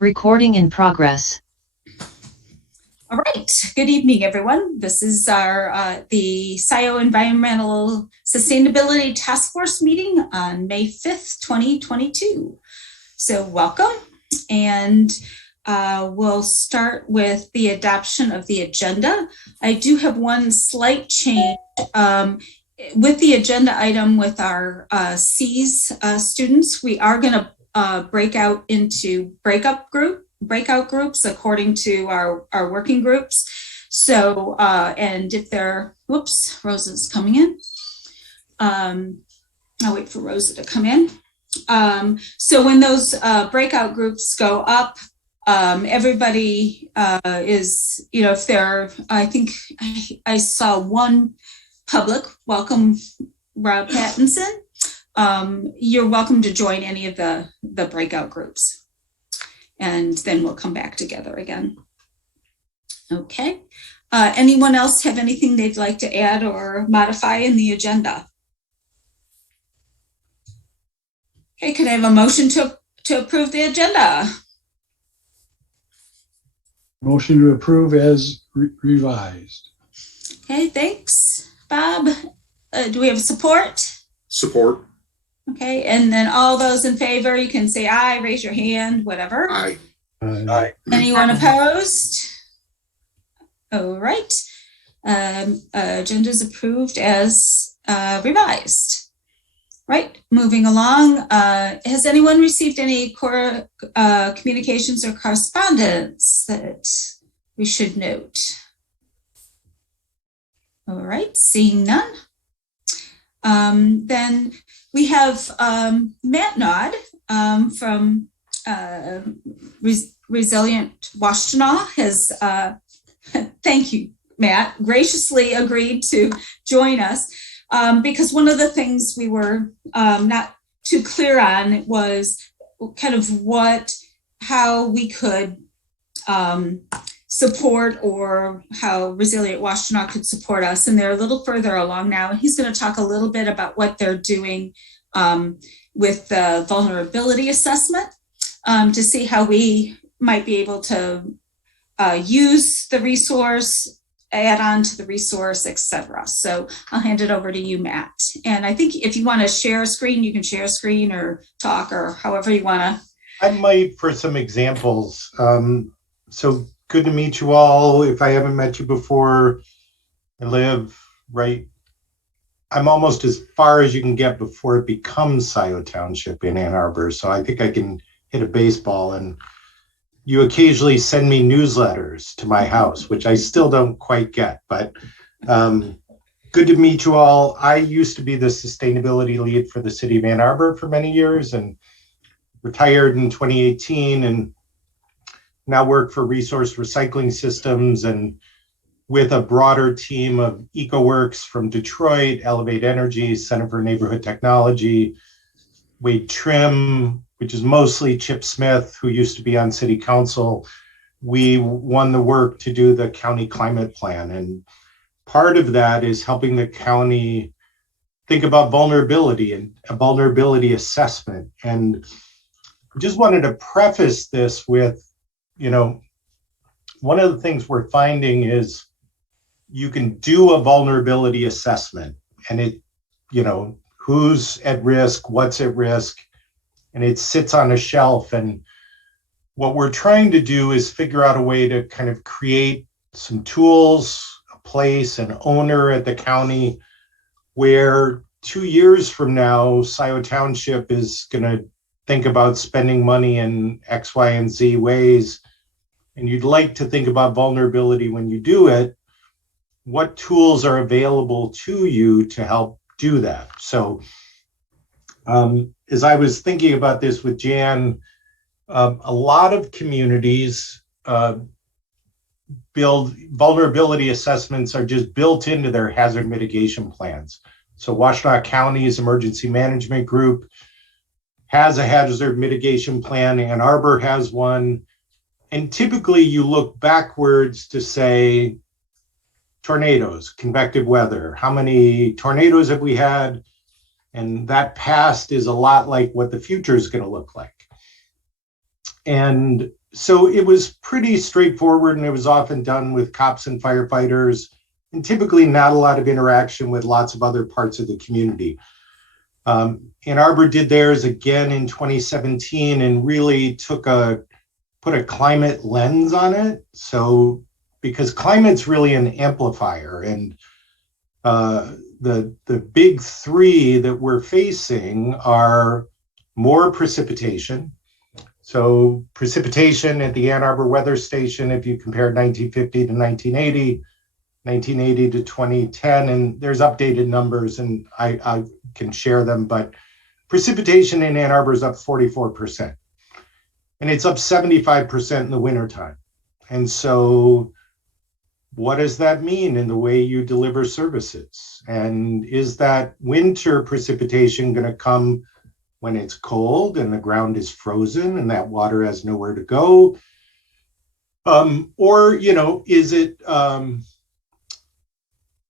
Recording in progress. All right. Good evening, everyone. This is our the Scio Environmental Sustainability Task Force meeting on May 5th, 2022. So welcome, and we'll start with the adoption of the agenda. I do have one slight change with the agenda item with our C's students. We are going to break out into breakout groups according to our working groups. So, and if they're, whoops, Rosa's coming in. I'll wait for Rosa to come in. So when those breakout groups go up, everybody is, you know, if they're, I think I saw one public, welcome Rob Pattinson. You're welcome to join any of the breakout groups. And then we'll come back together again. Okay. Anyone else have anything they'd like to add or modify in the agenda? Okay, could I have a motion to approve the agenda? Motion to approve as revised. Okay, thanks, Bob. Do we have support? Support. Okay, and then all those in favor, you can say aye, raise your hand, whatever. Aye. Aye. Anyone opposed? All right. Agenda is approved as revised. Right, moving along. Has anyone received any communications or correspondence that we should note? All right, seeing none. Then we have Matt Nod from Resilient Washtenaw has, thank you, Matt, graciously agreed to join us because one of the things we were not too clear on was kind of how we could support or how Resilient Washtenaw could support us. And they're a little further along now. And he's going to talk a little bit about what they're doing with the vulnerability assessment to see how we might be able to use the resource, add on to the resource, etc. So I'll hand it over to you, Matt. And I think if you want to share a screen, you can share a screen or talk or however you want to. I might for some examples. So good to meet you all. If I haven't met you before, I live right, I'm almost as far as you can get before it becomes Scio Township in Ann Arbor. So I think I can hit a baseball, and you occasionally send me newsletters to my house, which I still don't quite get, but good to meet you all. I used to be the sustainability lead for the city of Ann Arbor for many years and retired in 2018 and now work for Resource Recycling Systems and with a broader team of EcoWorks from Detroit, Elevate Energy, Center for Neighborhood Technology, Wade Trim, which is mostly Chip Smith, who used to be on city council. We won the work to do the county climate plan. And part of that is helping the county think about vulnerability and a vulnerability assessment. And I just wanted to preface this with, you know, one of the things we're finding is you can do a vulnerability assessment and it, you know, who's at risk, what's at risk, and it sits on a shelf. And what we're trying to do is figure out a way to kind of create some tools, a place, an owner at the county where 2 years from now, Scio Township is going to think about spending money in X, Y, and Z ways. And you'd like to think about vulnerability when you do it. What tools are available to you to help do that? So as I was thinking about this with Jan, a lot of communities build vulnerability assessments are just built into their hazard mitigation plans. So Washtenaw County's emergency management group has a hazard mitigation plan. Ann Arbor has one. And typically you look backwards to say, tornadoes, convective weather. How many tornadoes have we had? And that past is a lot like what the future is going to look like. And so it was pretty straightforward, and it was often done with cops and firefighters, and typically not a lot of interaction with lots of other parts of the community. Ann Arbor did theirs again in 2017 and really put a climate lens on it. So because climate's really an amplifier, and the big three that we're facing are more precipitation. So precipitation at the Ann Arbor Weather Station, if you compare 1950 to 1980, 1980 to 2010, and there's updated numbers, and I can share them, but precipitation in Ann Arbor is up 44%. And it's up 75% in the wintertime. And so what does that mean in the way you deliver services? And is that winter precipitation going to come when it's cold and the ground is frozen and that water has nowhere to go? Or, is it,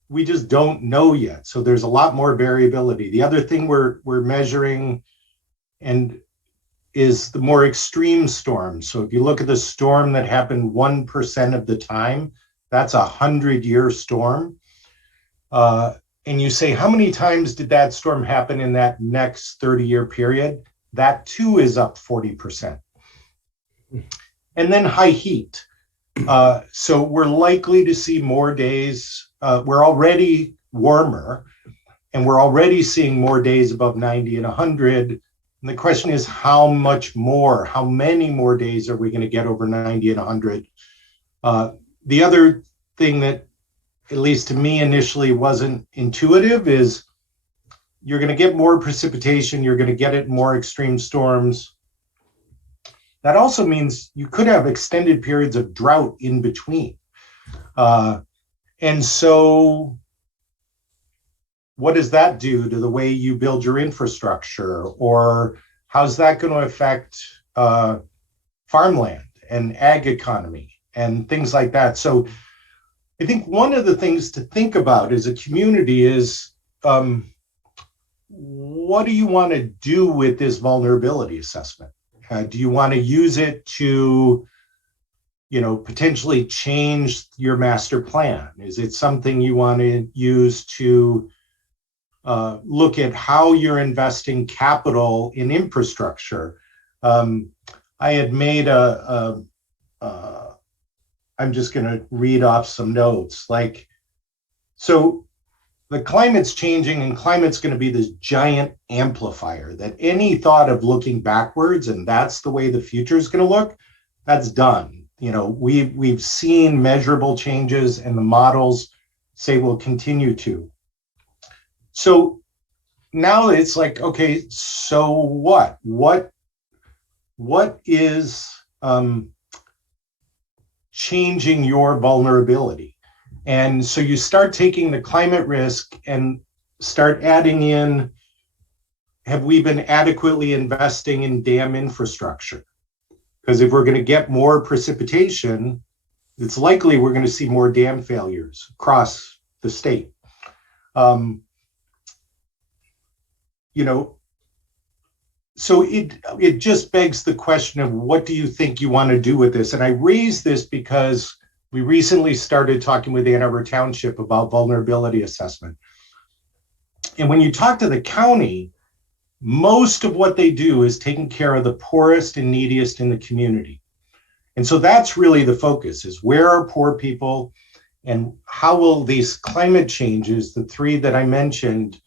we just don't know yet. So there's a lot more variability. The other thing we're measuring and is the more extreme storms. So if you look at the storm that happened 1% of the time, that's a 100-year storm. And you say, how many times did that storm happen in that next 30-year period? That too is up 40%. And then high heat. So we're likely to see more days. We're already warmer, and we're already seeing more days above 90 and 100. And the question is, how much more? How many more days are we going to get over 90 and 100? The other thing that, at least to me initially, wasn't intuitive is you're going to get more precipitation. You're going to get it in more extreme storms. That also means you could have extended periods of drought in between. And so what does that do to the way you build your infrastructure? Or how's that going to affect farmland and ag economy and things like that? So I think one of the things to think about as a community is what do you want to do with this vulnerability assessment? Do you want to use it to, potentially change your master plan? Is it something you want to use to look at how you're investing capital in infrastructure? I had made I'm just going to read off some notes. So the climate's changing, and climate's going to be this giant amplifier that any thought of looking backwards, and that's the way the future is going to look, that's done. We've seen measurable changes, and the models say we'll continue to. So now it's like, okay, so what? What is changing your vulnerability? And so you start taking the climate risk and start adding in, have we been adequately investing in dam infrastructure? Because if we're going to get more precipitation, it's likely we're going to see more dam failures across the state. So it just begs the question of what do you think you want to do with this? And I raise this because we recently started talking with Ann Arbor Township about vulnerability assessment. And when you talk to the county, most of what they do is taking care of the poorest and neediest in the community. And so that's really the focus, is where are poor people, and how will these climate changes, the three that I mentioned,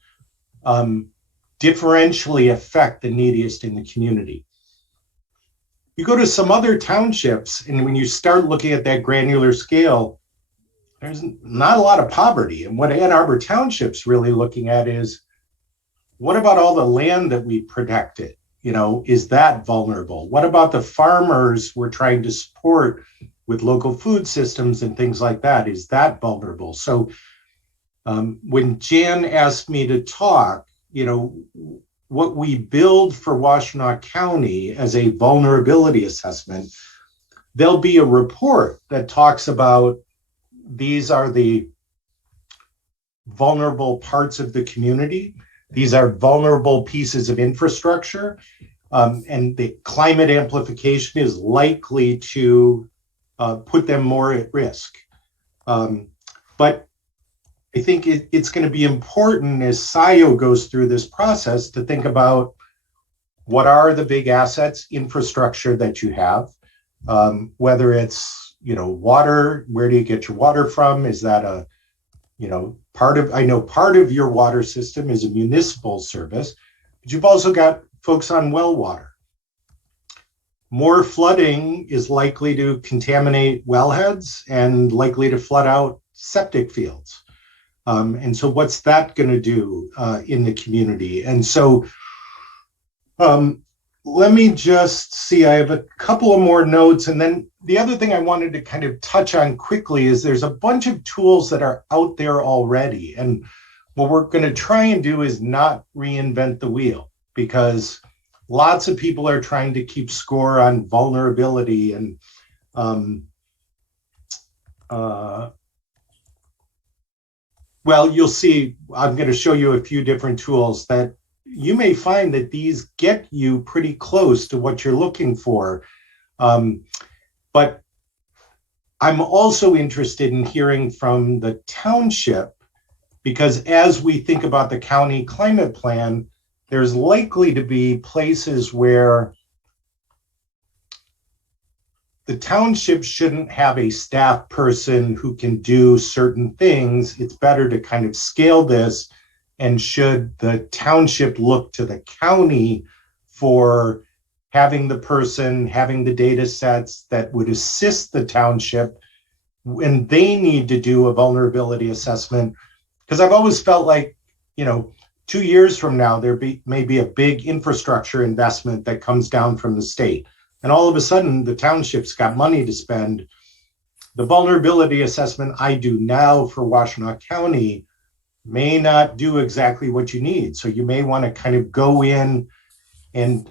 differentially affect the neediest in the community. You go to some other townships, and when you start looking at that granular scale, there's not a lot of poverty. And what Ann Arbor Township's really looking at is, what about all the land that we protected? Is that vulnerable? What about the farmers we're trying to support with local food systems and things like that? Is that vulnerable? So when Jan asked me to talk, what we build for Washtenaw County as a vulnerability assessment, there'll be a report that talks about these are the vulnerable parts of the community. These are vulnerable pieces of infrastructure, and the climate amplification is likely to put them more at risk. But I think it's going to be important as Scio goes through this process to think about what are the big assets, infrastructure that you have, whether it's, water, where do you get your water from? Is that I know part of your water system is a municipal service, but you've also got folks on well water. More flooding is likely to contaminate wellheads and likely to flood out septic fields. And so what's that going to do in the community? And so let me just see, I have a couple of more notes. And then the other thing I wanted to kind of touch on quickly is there's a bunch of tools that are out there already. And what we're going to try and do is not reinvent the wheel, because lots of people are trying to keep score on vulnerability. And well, you'll see, I'm going to show you a few different tools that you may find that these get you pretty close to what you're looking for. But I'm also interested in hearing from the township, because as we think about the county climate plan, there's likely to be places where the township shouldn't have a staff person who can do certain things. It's better to kind of scale this. And should the township look to the county for having the person, having the data sets that would assist the township when they need to do a vulnerability assessment? Because I've always felt like, 2 years from now, may be a big infrastructure investment that comes down from the state. And all of a sudden, the township's got money to spend. The vulnerability assessment I do now for Washtenaw County may not do exactly what you need. So you may want to kind of go in and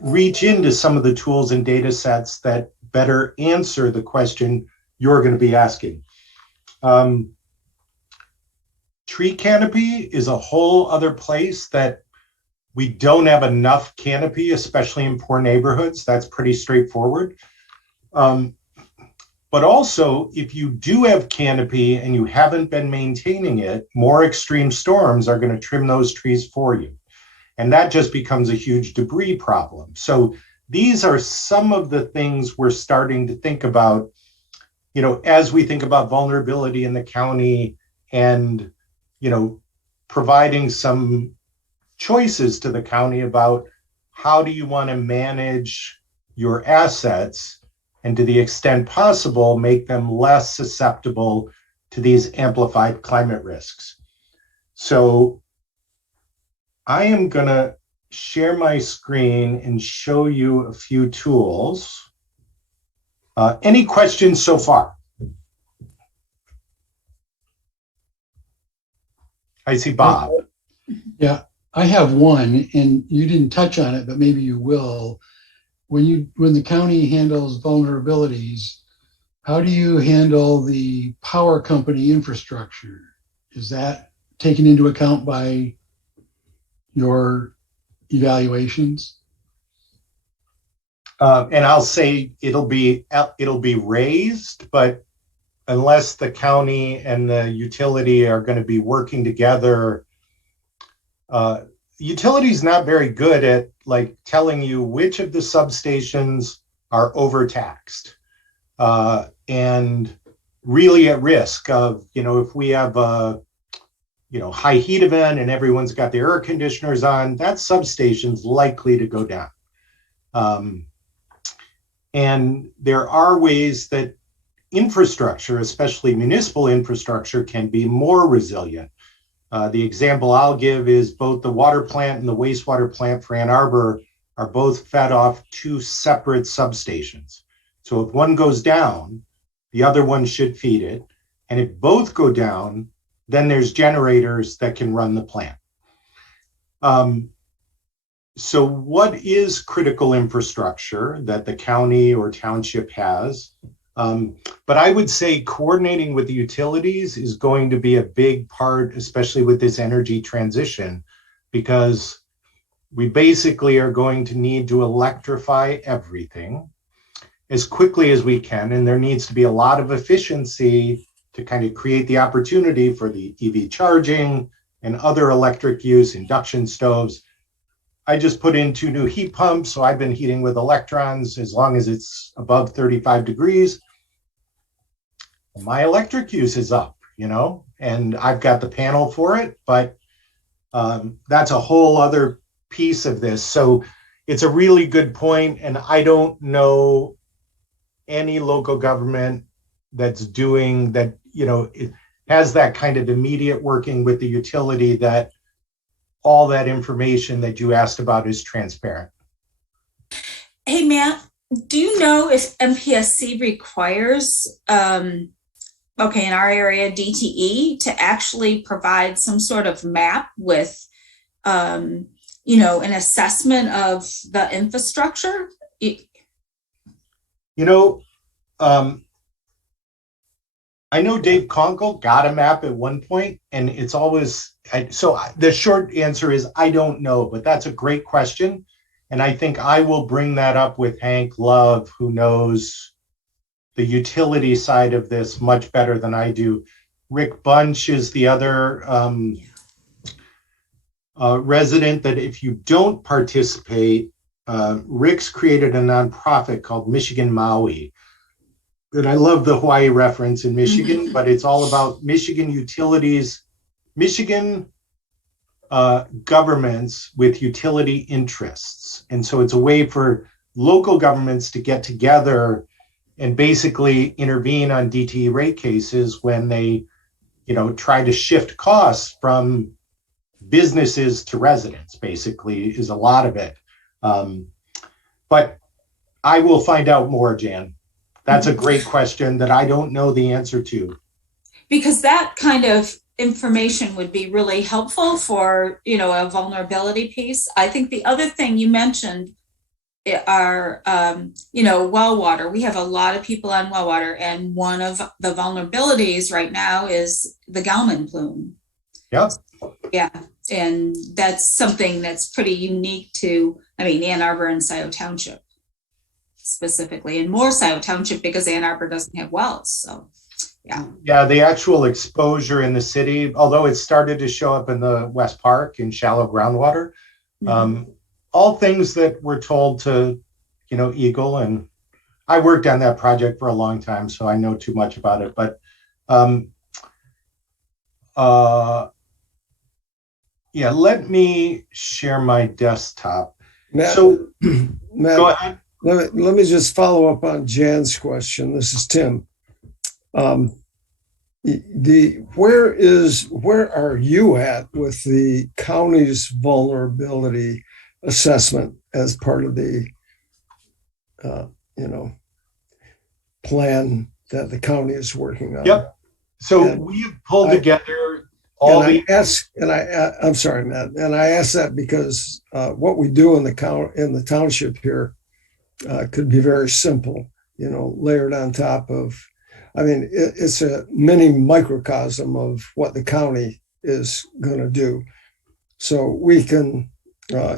reach into some of the tools and data sets that better answer the question you're going to be asking. Tree canopy is a whole other place that we don't have enough canopy, especially in poor neighborhoods. That's pretty straightforward. But also, if you do have canopy and you haven't been maintaining it, more extreme storms are going to trim those trees for you. And that just becomes a huge debris problem. So these are some of the things we're starting to think about, as we think about vulnerability in the county and, providing some choices to the county about how do you want to manage your assets, and to the extent possible, make them less susceptible to these amplified climate risks. So I am going to share my screen and show you a few tools. Any questions so far? I see Bob. Yeah, I have one, and you didn't touch on it, but maybe you will. When the county handles vulnerabilities, how do you handle the power company infrastructure? Is that taken into account by your evaluations? And I'll say it'll be raised, but unless the county and the utility are going to be working together, utility's not very good at telling you which of the substations are overtaxed and really at risk of, if we have a, high heat event and everyone's got their air conditioners on, that substation's likely to go down. And there are ways that infrastructure, especially municipal infrastructure, can be more resilient. The example I'll give is both the water plant and the wastewater plant for Ann Arbor are both fed off two separate substations. So if one goes down, the other one should feed it. And if both go down, then there's generators that can run the plant. So what is critical infrastructure that the county or township has? But I would say coordinating with the utilities is going to be a big part, especially with this energy transition, because we basically are going to need to electrify everything as quickly as we can. And there needs to be a lot of efficiency to kind of create the opportunity for the EV charging and other electric use, induction stoves. I just put in 2 new heat pumps, so I've been heating with electrons as long as it's above 35 degrees. My electric use is up, and I've got the panel for it, but that's a whole other piece of this. So it's a really good point, and I don't know any local government that's doing that, it has that kind of immediate working with the utility that all that information that you asked about is transparent. Hey, Matt, do you know if MPSC requires, in our area, DTE to actually provide some sort of map with, an assessment of the infrastructure? I know Dave Conkle got a map at one point, and it's always, so the short answer is I don't know, but that's a great question. And I think I will bring that up with Hank Love, who knows the utility side of this much better than I do. Rick Bunch is the other resident that if you don't participate, Rick's created a nonprofit called Michigan Maui. And I love the Hawaii reference in Michigan, but it's all about Michigan utilities, Michigan governments with utility interests. And so it's a way for local governments to get together and basically intervene on DTE rate cases when they, try to shift costs from businesses to residents, basically, is a lot of it. But I will find out more, Jan. That's a great question that I don't know the answer to. Because that kind of information would be really helpful for, a vulnerability piece. I think the other thing you mentioned are, well water. We have a lot of people on well water, and one of the vulnerabilities right now is the Gallman plume. Yep. Yeah. And that's something that's pretty unique to, Ann Arbor and Scio Township specifically, and more Scio Township because Ann Arbor doesn't have wells. So, yeah. Yeah, the actual exposure in the city, although it started to show up in the West Park in shallow groundwater, all things that we're told to, Eagle, and I worked on that project for a long time, so I know too much about it. But let me share my desktop. Matt, so, Matt, go ahead. Let me just follow up on Jan's question. This is Tim. Where are you at with the county's vulnerability assessment as part of the plan that the county is working on? Yep. So we've pulled together all the. I'm sorry, Matt. And I ask that because what we do in the township here could be very simple. Layered on top of. It's a mini microcosm of what the county is going to do. So we can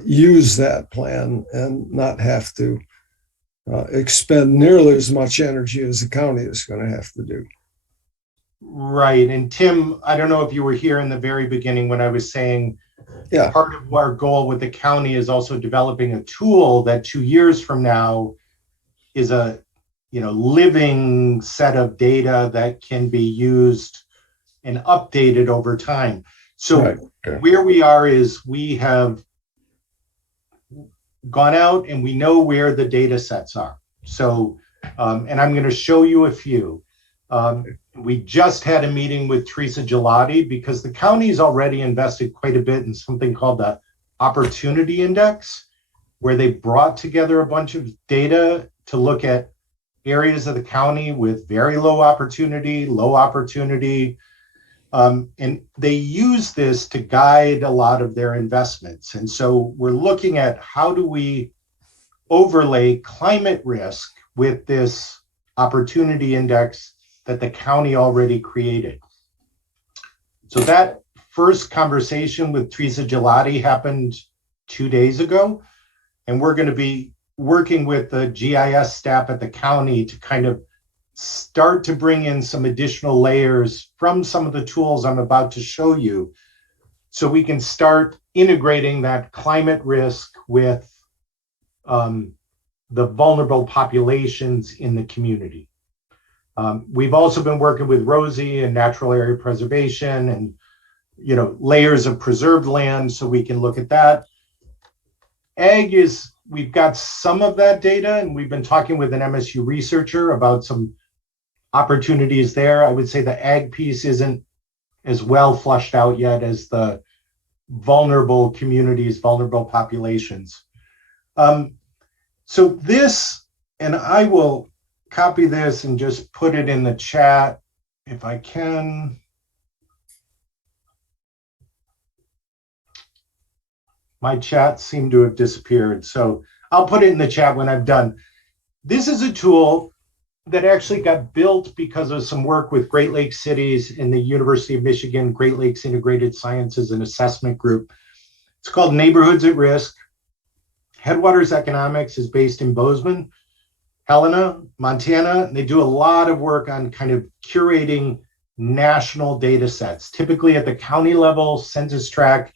use that plan and not have to expend nearly as much energy as the county is going to have to do. Right. And Tim, I don't know if you were here in the very beginning when I was saying part of our goal with the county is also developing a tool that 2 years from now is a living set of data that can be used and updated over time. So where we are is we have gone out and we know where the data sets are. So, and I'm going to show you a few. We just had a meeting with Teresa Gelati because the county's already invested quite a bit in something called the Opportunity Index, where they brought together a bunch of data to look at areas of the county with very low opportunity, and they use this to guide a lot of their investments. And so we're looking at how do we overlay climate risk with this opportunity index that the county already created. So that first conversation with Teresa Gelati happened 2 days ago, and we're going to be working with the GIS staff at the county to kind of start to bring in some additional layers from some of the tools I'm about to show you, so we can start integrating that climate risk with the vulnerable populations in the community. We've also been working with Rosie and natural area preservation and layers of preserved land, so we can look at that. Ag is, we've got some of that data, and we've been talking with an MSU researcher about some opportunities there. I would say the ag piece isn't as well flushed out yet as the vulnerable communities, vulnerable populations. So this, and I will copy this and just put it in the chat if I can. My chat seemed to have disappeared, so I'll put it in the chat when I'm done. This is a tool that actually got built because of some work with Great Lakes cities in the University of Michigan, Great Lakes Integrated Sciences and Assessment Group. It's called Neighborhoods at Risk. Headwaters Economics is based in Bozeman, Helena, Montana. They do a lot of work on kind of curating national data sets, typically at the county level, census tract.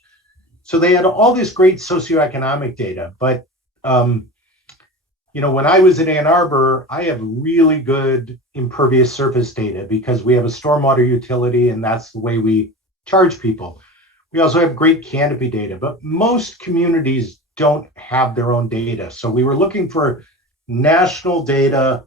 So they had all this great socioeconomic data, but when I was in Ann Arbor, I have really good impervious surface data because we have a stormwater utility and that's the way we charge people. We also have great canopy data, but most communities don't have their own data. So we were looking for national data.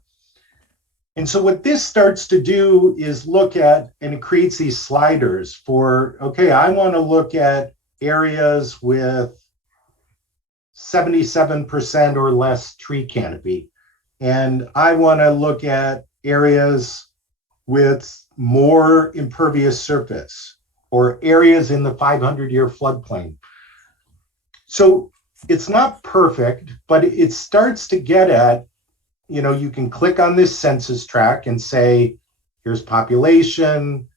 And so what this starts to do is look at, and it creates these sliders for, okay, I want to look at areas with 77% or less tree canopy. And I want to look at areas with more impervious surface or areas in the 500-year floodplain. So it's not perfect, but it starts to get at, you can click on this census tract and say, here's population,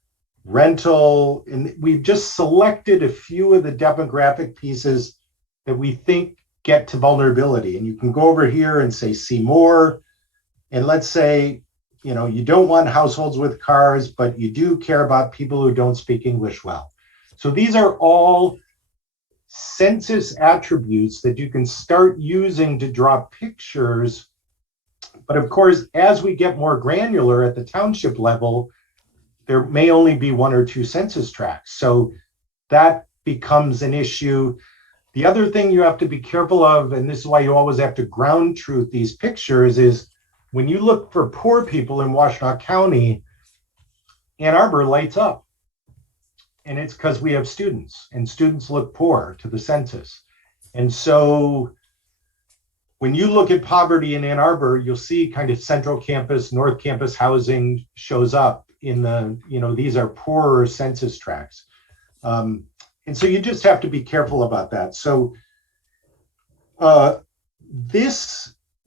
rental, and we've just selected a few of the demographic pieces that we think get to vulnerability. And you can go over here and say, see more. And let's say, you don't want households with cars, but you do care about people who don't speak English well. So these are all census attributes that you can start using to draw pictures. But of course, as we get more granular at the township level, there may only be 1 or 2 census tracts. So that becomes an issue. The other thing you have to be careful of, and this is why you always have to ground truth these pictures, is when you look for poor people in Washtenaw County, Ann Arbor lights up. And it's because we have students, and students look poor to the census. And so when you look at poverty in Ann Arbor, you'll see kind of central campus, north campus housing shows up in the, these are poorer census tracts. And so you just have to be careful about that. So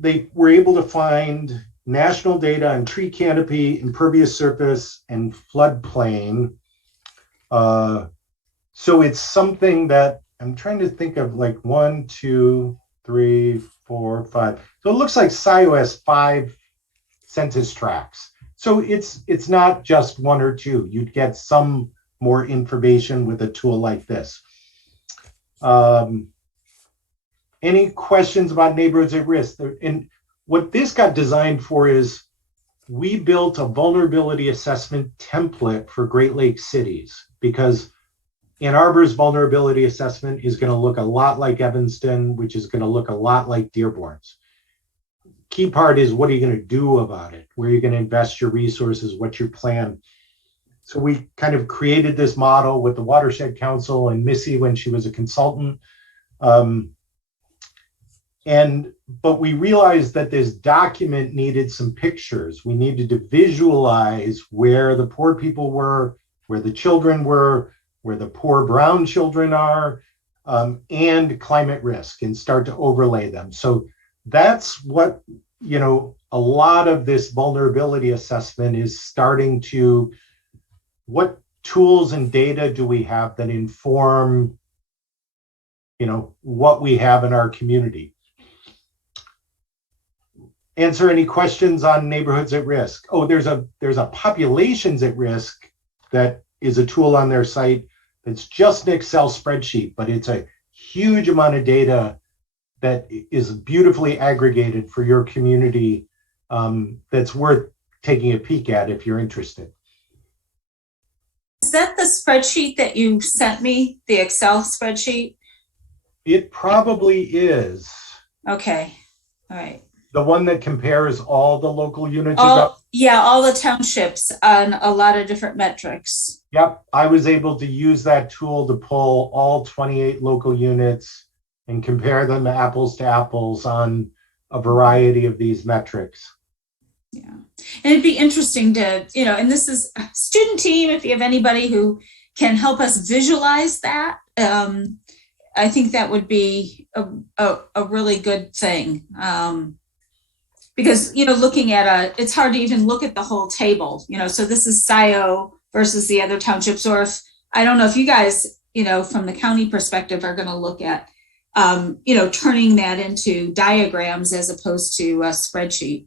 they were able to find national data on tree canopy, impervious surface, and floodplain. So it's something that I'm trying to think of, like 1, 2, 3, 4, 5. So it looks like Scio has 5 census tracts. So it's not just 1 or 2. You'd get some more information with a tool like this. Any questions about neighborhoods at risk? And what this got designed for is we built a vulnerability assessment template for Great Lakes cities, because Ann Arbor's vulnerability assessment is going to look a lot like Evanston, which is going to look a lot like Dearborn's. Key part is, what are you going to do about it? Where are you going to invest your resources? What's your plan? So we kind of created this model with the Watershed Council and Missy when she was a consultant. But we realized that this document needed some pictures. We needed to visualize where the poor people were, where the children were, where the poor brown children are, and climate risk, and start to overlay them. So that's what, a lot of this vulnerability assessment is starting to, what tools and data do we have that inform, what we have in our community? Answer any questions on neighborhoods at risk. Oh, there's a populations at risk that is a tool on their site that's just an Excel spreadsheet, but it's a huge amount of data that is beautifully aggregated for your community, that's worth taking a peek at if you're interested. Is that the spreadsheet that you sent me, the Excel spreadsheet? It probably is. Okay, all right. The one that compares all the local units. All the townships on a lot of different metrics. Yep, I was able to use that tool to pull all 28 local units and compare them apples to apples on a variety of these metrics. Yeah, and it'd be interesting to, and this is a student team, if you have anybody who can help us visualize that, I think that would be a really good thing. Because, looking at it's hard to even look at the whole table, so this is Scio versus the other townships, or if, I don't know if you guys, from the county perspective are going to look at, turning that into diagrams as opposed to a spreadsheet.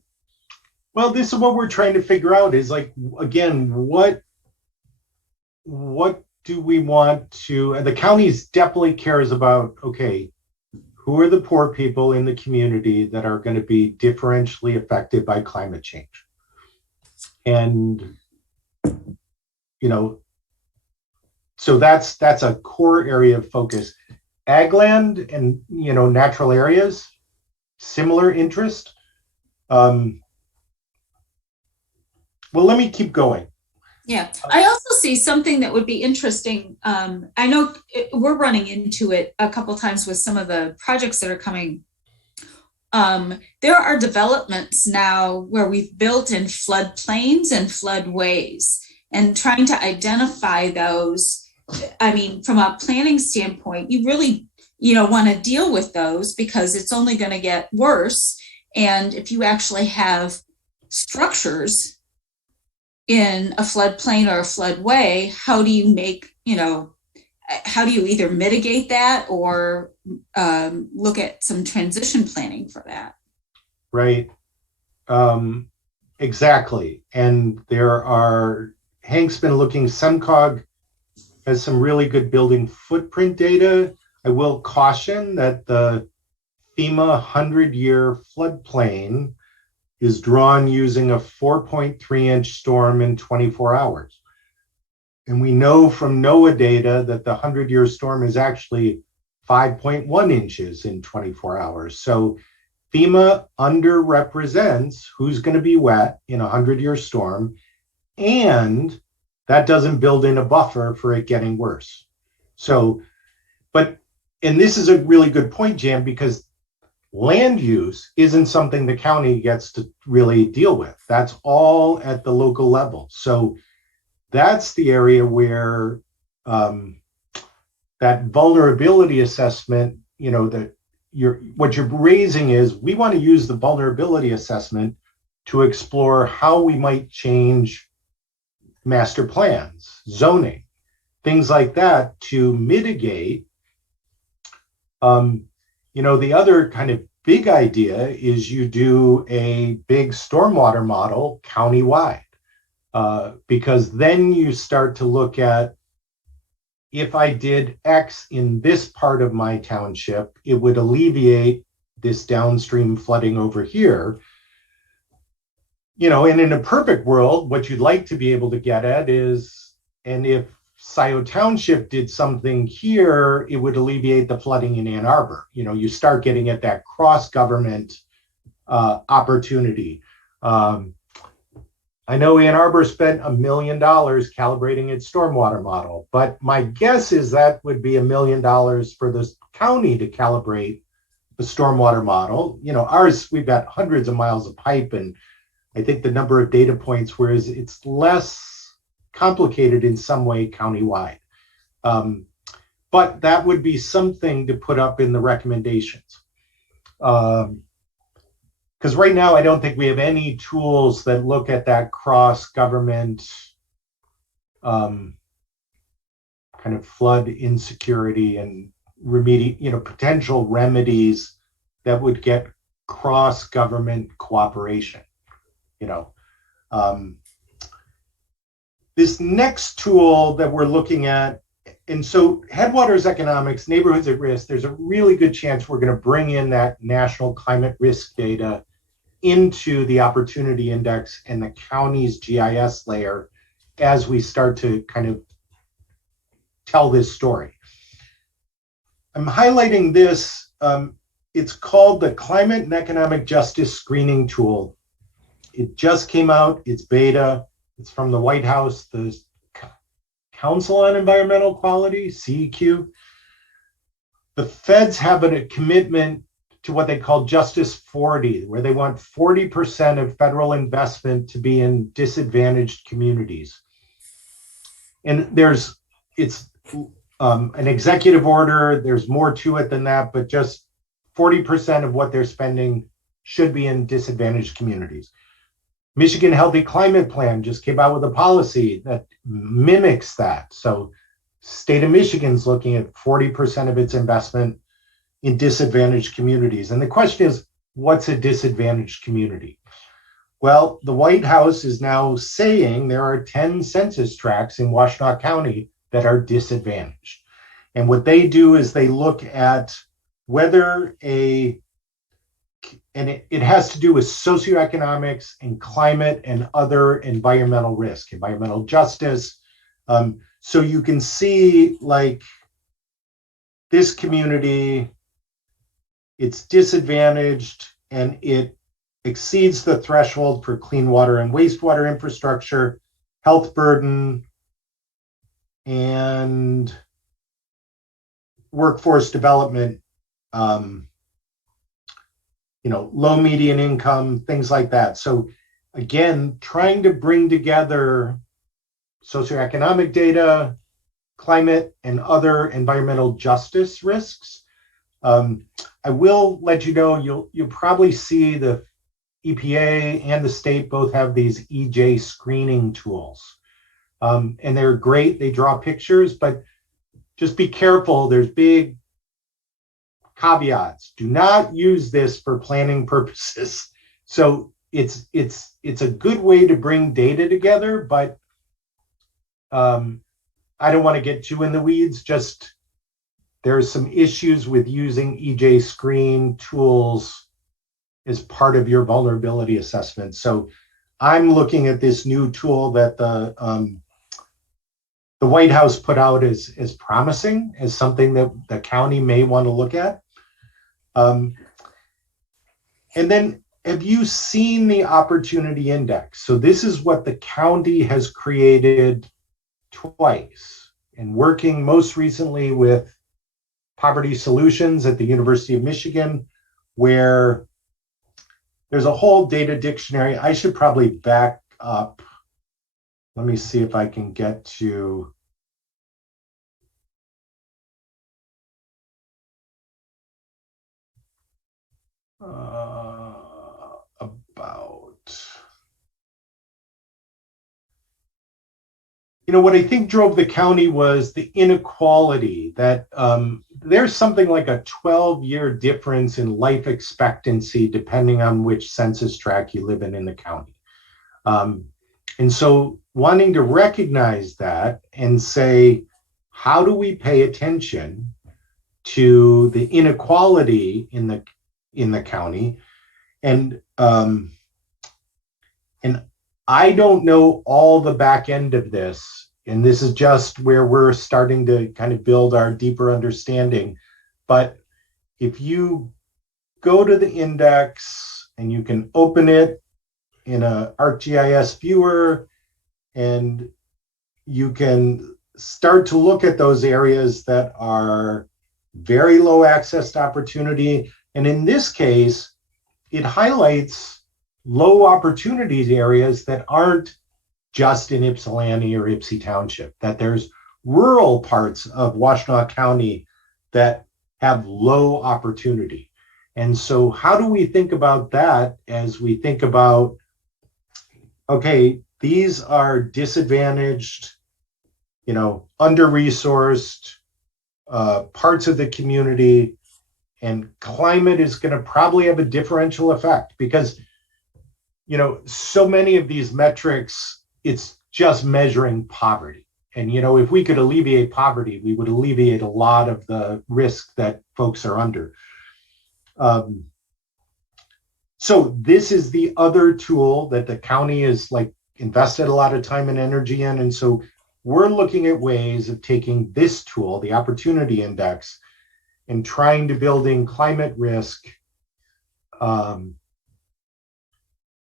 Well, this is what we're trying to figure out is like, again, what do we want to, the county definitely cares about, okay, who are the poor people in the community that are going to be differentially affected by climate change? And, so that's a core area of focus. Ag land and, natural areas, similar interest. Well, let me keep going. Yeah, I also see something that would be interesting. I know we're running into it a couple times with some of the projects that are coming. There are developments now where we've built in floodplains and floodways, and trying to identify those. I mean, from a planning standpoint, you really, want to deal with those because it's only going to get worse. And if you actually have structures in a floodplain or a floodway, how do you make, how do you either mitigate that or look at some transition planning for that? Right. Exactly. And Hank's been looking, SEMCOG has some really good building footprint data. I will caution that the FEMA 100-year floodplain is drawn using a 4.3-inch storm in 24 hours. And we know from NOAA data that the 100-year storm is actually 5.1 inches in 24 hours. So FEMA underrepresents who's going to be wet in a 100-year storm, and that doesn't build in a buffer for it getting worse. So, and this is a really good point, Jan, because land use isn't something the county gets to really deal with. That's all at the local level. So that's the area where that vulnerability assessment, what you're raising is, we want to use the vulnerability assessment to explore how we might change master plans, zoning, things like that to mitigate. The other kind of big idea is you do a big stormwater model countywide, because then you start to look at, if I did X in this part of my township, it would alleviate this downstream flooding over here. And in a perfect world, what you'd like to be able to get at is, and if Scio Township did something here, it would alleviate the flooding in Ann Arbor. You start getting at that cross-government opportunity. I know Ann Arbor spent $1 million calibrating its stormwater model, but my guess is that would be $1 million for the county to calibrate the stormwater model. Ours, we've got hundreds of miles of pipe, and I think the number of data points, whereas it's less complicated in some way countywide. But that would be something to put up in the recommendations. because right now I don't think we have any tools that look at that cross-government kind of flood insecurity and potential remedies that would get cross-government cooperation. This next tool that we're looking at, and so Headwaters Economics, Neighborhoods at Risk, there's a really good chance we're going to bring in that national climate risk data into the Opportunity Index and the county's GIS layer as we start to kind of tell this story. I'm highlighting this. It's called the Climate and Economic Justice Screening Tool. It just came out. It's beta. It's from the White House, the Council on Environmental Quality, CEQ. The feds have a commitment to what they call Justice 40, where they want 40% of federal investment to be in disadvantaged communities. And it's an executive order. There's more to it than that, but just 40% of what they're spending should be in disadvantaged communities. Michigan Healthy Climate Plan just came out with a policy that mimics that. So state of Michigan's looking at 40% of its investment in disadvantaged communities. And the question is, what's a disadvantaged community? Well, the White House is now saying there are 10 census tracts in Washtenaw County that are disadvantaged. And what they do is they look at whether it has to do with socioeconomics and climate and other environmental risk, environmental justice. So you can see, like, this community, it's disadvantaged and it exceeds the threshold for clean water and wastewater infrastructure, health burden, and workforce development, low median income, things like that. So again, trying to bring together socioeconomic data, climate, and other environmental justice risks. I will let you know, you'll probably see the EPA and the state both have these EJ screening tools. And they're great, they draw pictures, but just be careful, there's big caveats. Do not use this for planning purposes. So it's a good way to bring data together, but I don't want to get too in the weeds. Just there's some issues with using EJ screen tools as part of your vulnerability assessment. So I'm looking at this new tool that the White House put out as promising, as something that the county may want to look at. And then, have you seen the Opportunity Index? So this is what the county has created twice, and working most recently with Poverty Solutions at the University of Michigan, where there's a whole data dictionary. I should probably back up. Let me see if I can get to what I think drove the county was the inequality that there's something like a 12-year difference in life expectancy depending on which census tract you live in the county. And so wanting to recognize that and say, how do we pay attention to the inequality in the county? And I don't know all the back end of this, and this is just where we're starting to kind of build our deeper understanding. But if you go to the index and you can open it in a ArcGIS viewer, and you can start to look at those areas that are very low access to opportunity. And in this case, it highlights low opportunity areas that aren't just in Ypsilanti or Ypsi Township, that there's rural parts of Washtenaw County that have low opportunity. And so how do we think about that as we think about, okay, these are disadvantaged, under-resourced parts of the community, and climate is going to probably have a differential effect because, so many of these metrics, it's just measuring poverty. And, if we could alleviate poverty, we would alleviate a lot of the risk that folks are under. So this is the other tool that the county is invested a lot of time and energy in. And so we're looking at ways of taking this tool, the Opportunity Index, and trying to build in climate risk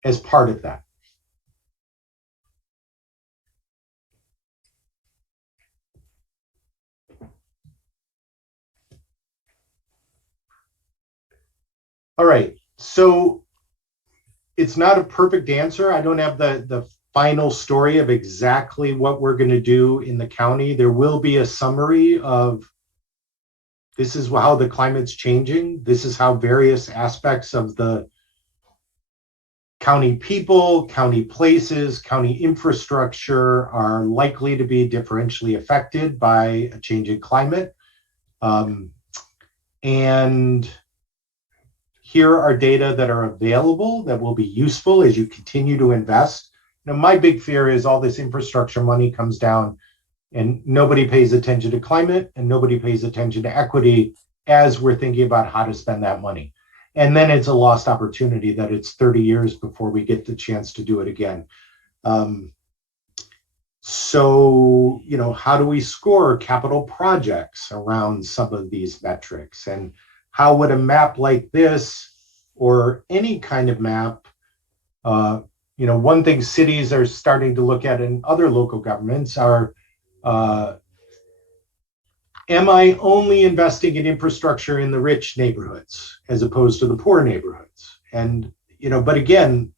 as part of that. All right, so it's not a perfect answer. I don't have the final story of exactly what we're going to do in the county. There will be a summary of this is how the climate's changing. This is how various aspects of the county people, county places, county infrastructure are likely to be differentially affected by a changing climate. And here are data that are available that will be useful as you continue to invest. My big fear is all this infrastructure money comes down and nobody pays attention to climate and nobody pays attention to equity as we're thinking about how to spend that money. And then it's a lost opportunity that it's 30 years before we get the chance to do it again. So, how do we score capital projects around some of these metrics? And how would a map like this or any kind of map, one thing cities are starting to look at and other local governments are, am I only investing in infrastructure in the rich neighborhoods as opposed to the poor neighborhoods? And, but again,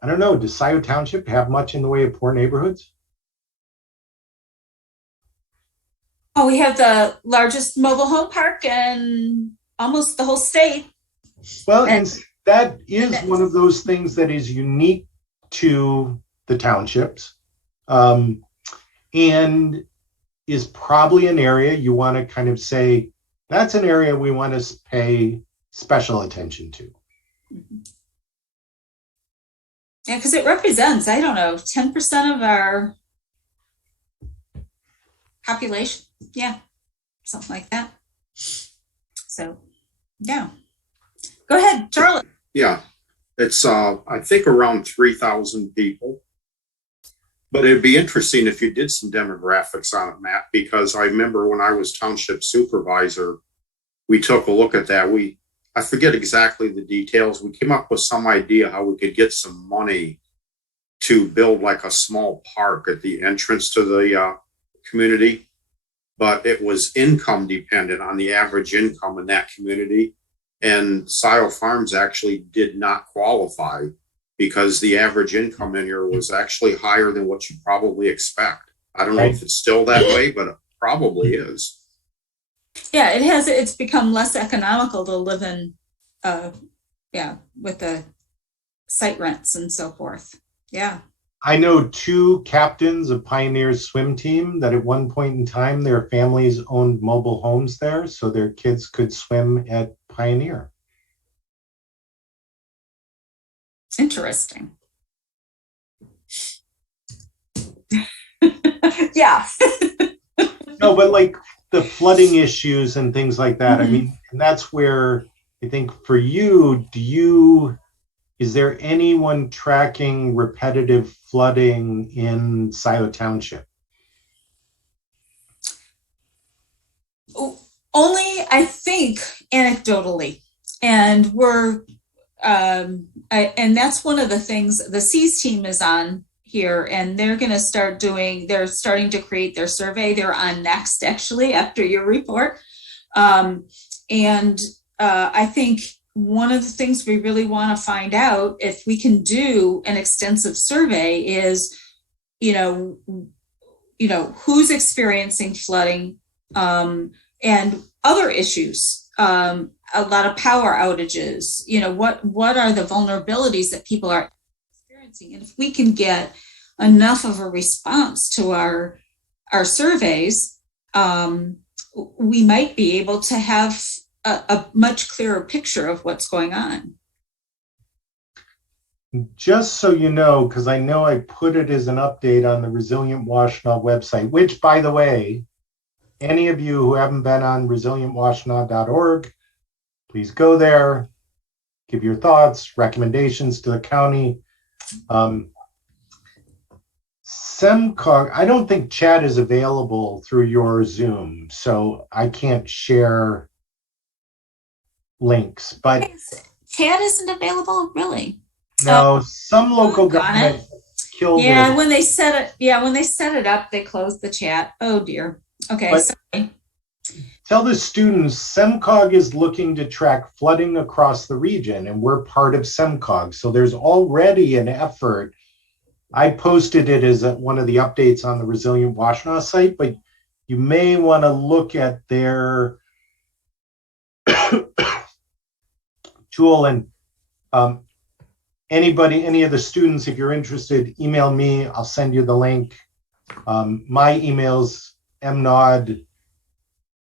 I don't know, does Scio Township have much in the way of poor neighborhoods? Oh, we have the largest mobile home park in almost the whole state. Well, and that is one of those things that is unique to the townships, and is probably an area you want to kind of say, that's an area we want to pay special attention to. Yeah, because it represents, 10% of our population. Yeah, something like that. So, yeah. Go ahead, Charlie. Yeah, it's I think around 3,000 people. But it'd be interesting if you did some demographics on it, Matt, because I remember when I was township supervisor, we took a look at that. I forget exactly the details. We came up with some idea how we could get some money to build like a small park at the entrance to the community, but it was income dependent on the average income in that community. And Scio Farms actually did not qualify because the average income in here was actually higher than what you probably expect. I don't know if it's still that way, but it probably is. Yeah, it's become less economical to live in, with the site rents and so forth. Yeah. I know 2 captains of Pioneer's swim team that at one point in time, their families owned mobile homes there, so their kids could swim at Pioneer. Interesting. Yeah. No, but like the flooding issues and things like that. Mm-hmm. I mean, and that's where I think for you, is there anyone tracking repetitive flooding in Scio Township? Only, I think, anecdotally. And and that's one of the things the Seas team is on here, and they're going to they're starting to create their survey. They're on next, actually, after your report. I think one of the things we really want to find out, if we can do an extensive survey, is, who's experiencing flooding and other issues. a lot of power outages. What are the vulnerabilities that people are experiencing? And if we can get enough of a response to our surveys, we might be able to have a much clearer picture of what's going on. Just so you know, because I know I put it as an update on the Resilient Washtenaw website, which, by the way, any of you who haven't been on resilientwashtenaw.org, please go there, give your thoughts, recommendations to the county. SEMCOG, I don't think chat is available through your Zoom, so I can't share links, but Chat isn't available, really? no, some local got government it. killed Yeah, it. when they set it up, they closed the chat. Oh dear. Okay, But sorry. tell the students, SEMCOG is looking to track flooding across the region, and we're part of SEMCOG. So there's already an effort. I posted it as one of the updates on the Resilient Washtenaw site, but you may want to look at their tool. And any of the students, if you're interested, email me. I'll send you the link. My email's mnod.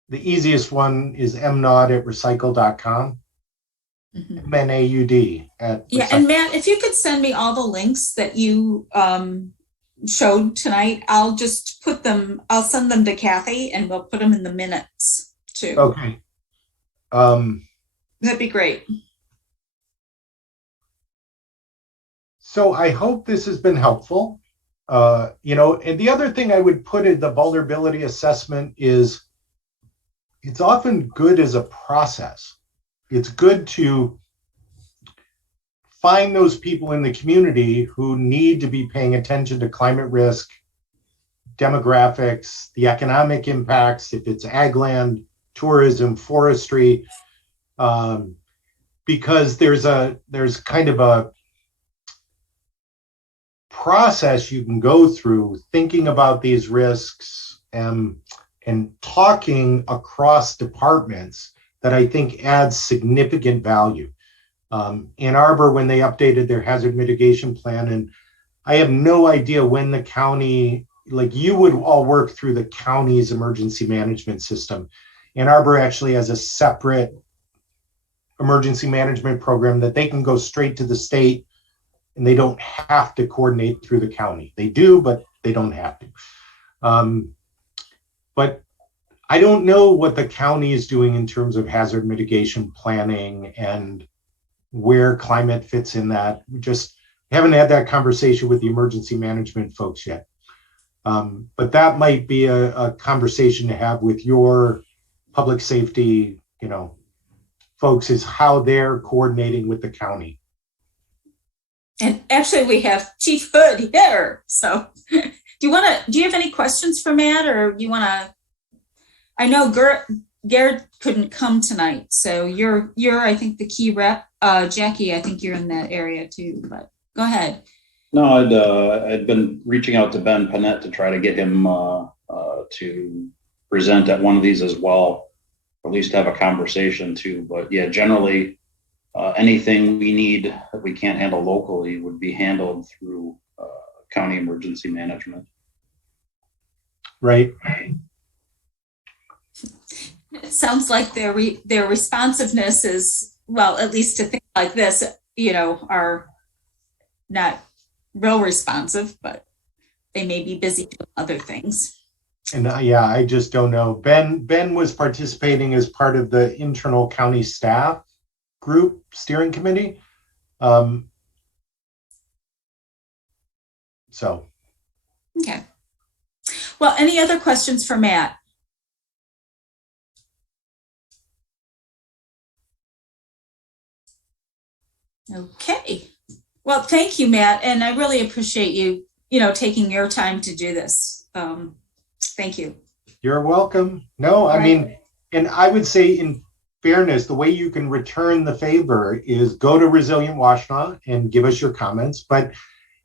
The easiest one is mnod@recycle.com. Mhm. MNAUD at Yeah, recycle. and Matt, if you could send me all the links that you showed tonight, I'll send them to Kathy and we'll put them in the minutes too. Okay. That'd be great. So I hope this has been helpful. And the other thing I would put in the vulnerability assessment is it's often good as a process. It's good to find those people in the community who need to be paying attention to climate risk, demographics, the economic impacts, if it's ag land, tourism, forestry, because there's kind of a process you can go through thinking about these risks and talking across departments that I think adds significant value. Ann Arbor, when they updated their hazard mitigation plan, and I have no idea when the county, like you would all work through the county's emergency management system. Ann Arbor actually has a separate emergency management program that they can go straight to the state and they don't have to coordinate through the county. They do, but they don't have to. But I don't know what the county is doing in terms of hazard mitigation planning and where climate fits in that. We just haven't had that conversation with the emergency management folks yet. But that might be a conversation to have with your public safety, folks, is how they're coordinating with the county. And actually we have Chief Hood here. So do you have any questions for Matt, or do you want to, I know Garrett couldn't come tonight, so you're I think the key rep. Jackie, I think you're in that area too, but go ahead. No, I'd been reaching out to Ben Panett to try to get him to present at one of these as well, or at least have a conversation too. But yeah, generally anything we need that we can't handle locally would be handled through county emergency management. Right. It sounds like their responsiveness is, well, at least to things like this, are not real responsive, but they may be busy doing other things. And I just don't know. Ben was participating as part of the internal county staff group steering committee. So. Okay. Well, any other questions for Matt? Okay. Well, thank you, Matt. And I really appreciate you, taking your time to do this. Thank you. You're welcome. No, I mean, and I would say in fairness, the way you can return the favor is go to Resilient Washtenaw and give us your comments. But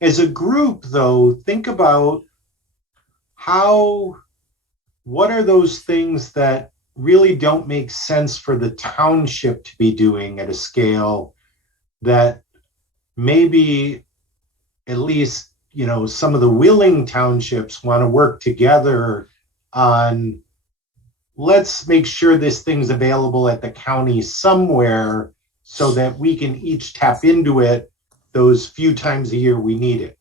as a group, though, think about what are those things that really don't make sense for the township to be doing at a scale that maybe at least, you know, some of the willing townships want to work together on, let's make sure this thing's available at the county somewhere so that we can each tap into it those few times a year we need it.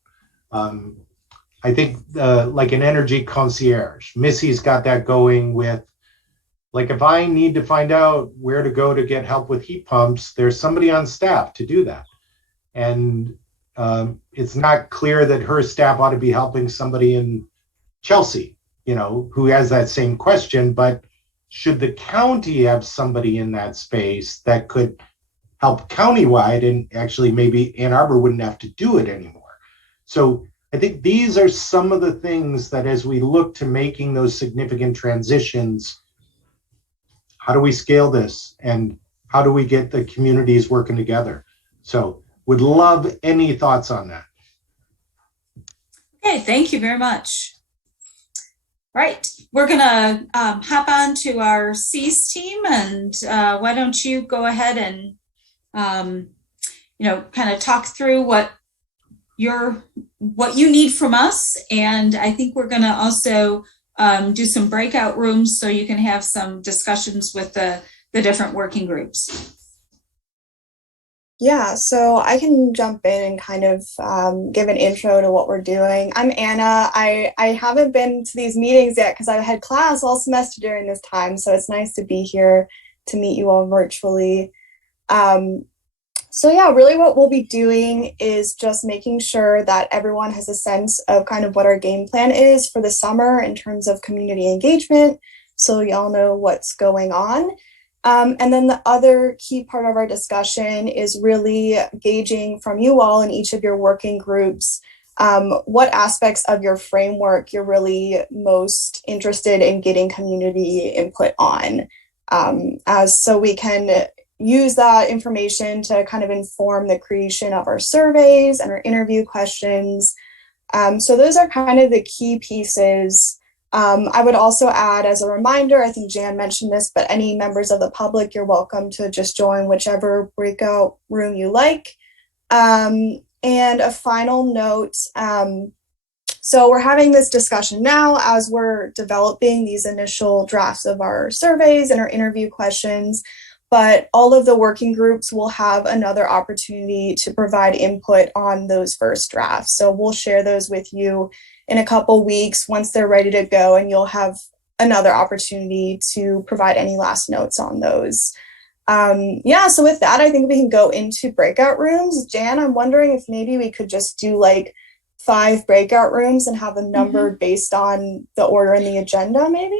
I think like an energy concierge, Missy's got that going with, like, if I need to find out where to go to get help with heat pumps, there's somebody on staff to do that. And it's not clear that her staff ought to be helping somebody in Chelsea, you know, who has that same question, but should the county have somebody in that space that could help countywide, and actually maybe Ann Arbor wouldn't have to do it anymore. So I think these are some of the things that as we look to making those significant transitions, how do we scale this and how do we get the communities working together? So would love any thoughts on that. Okay, thank you very much. Right, we're gonna hop on to our C's team, and why don't you go ahead and you know, kind of talk through what you need from us. And I think we're gonna also do some breakout rooms so you can have some discussions with the different working groups. Yeah, so I can jump in and kind of give an intro to what we're doing. I'm Anna. I haven't been to these meetings yet because I've had class all semester during this time, so it's nice to be here to meet you all virtually. So yeah, really what we'll be doing is just making sure that everyone has a sense of kind of what our game plan is for the summer in terms of community engagement, so y'all know what's going on. And then the other key part of our discussion is really gauging from you all in each of your working groups what aspects of your framework you're really most interested in getting community input on, as so we can use that information to kind of inform the creation of our surveys and our interview questions. So those are kind of the key pieces. I would also add as a reminder, I think Jan mentioned this, but any members of the public, you're welcome to just join whichever breakout room you like. And a final note, so we're having this discussion now as we're developing these initial drafts of our surveys and our interview questions, but all of the working groups will have another opportunity to provide input on those first drafts. So we'll share those with you in a couple weeks once they're ready to go, and you'll have another opportunity to provide any last notes on those. Yeah, so with that, I think we can go into breakout rooms. Jan, I'm wondering if maybe we could just do like 5 breakout rooms and have them numbered based on the order in the agenda, maybe?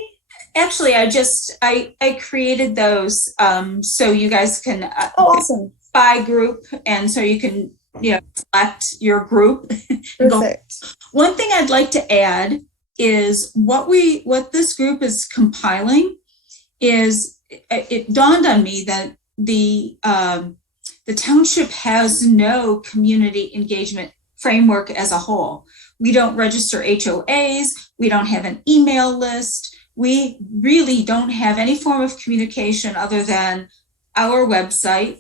Actually, I created those so you guys can awesome. By group, and so you can, you know, select your group. Perfect. One thing I'd like to add is what this group is compiling is, it dawned on me that the township has no community engagement framework as a whole. We don't register HOAs, we don't have an email list, we really don't have any form of communication other than our website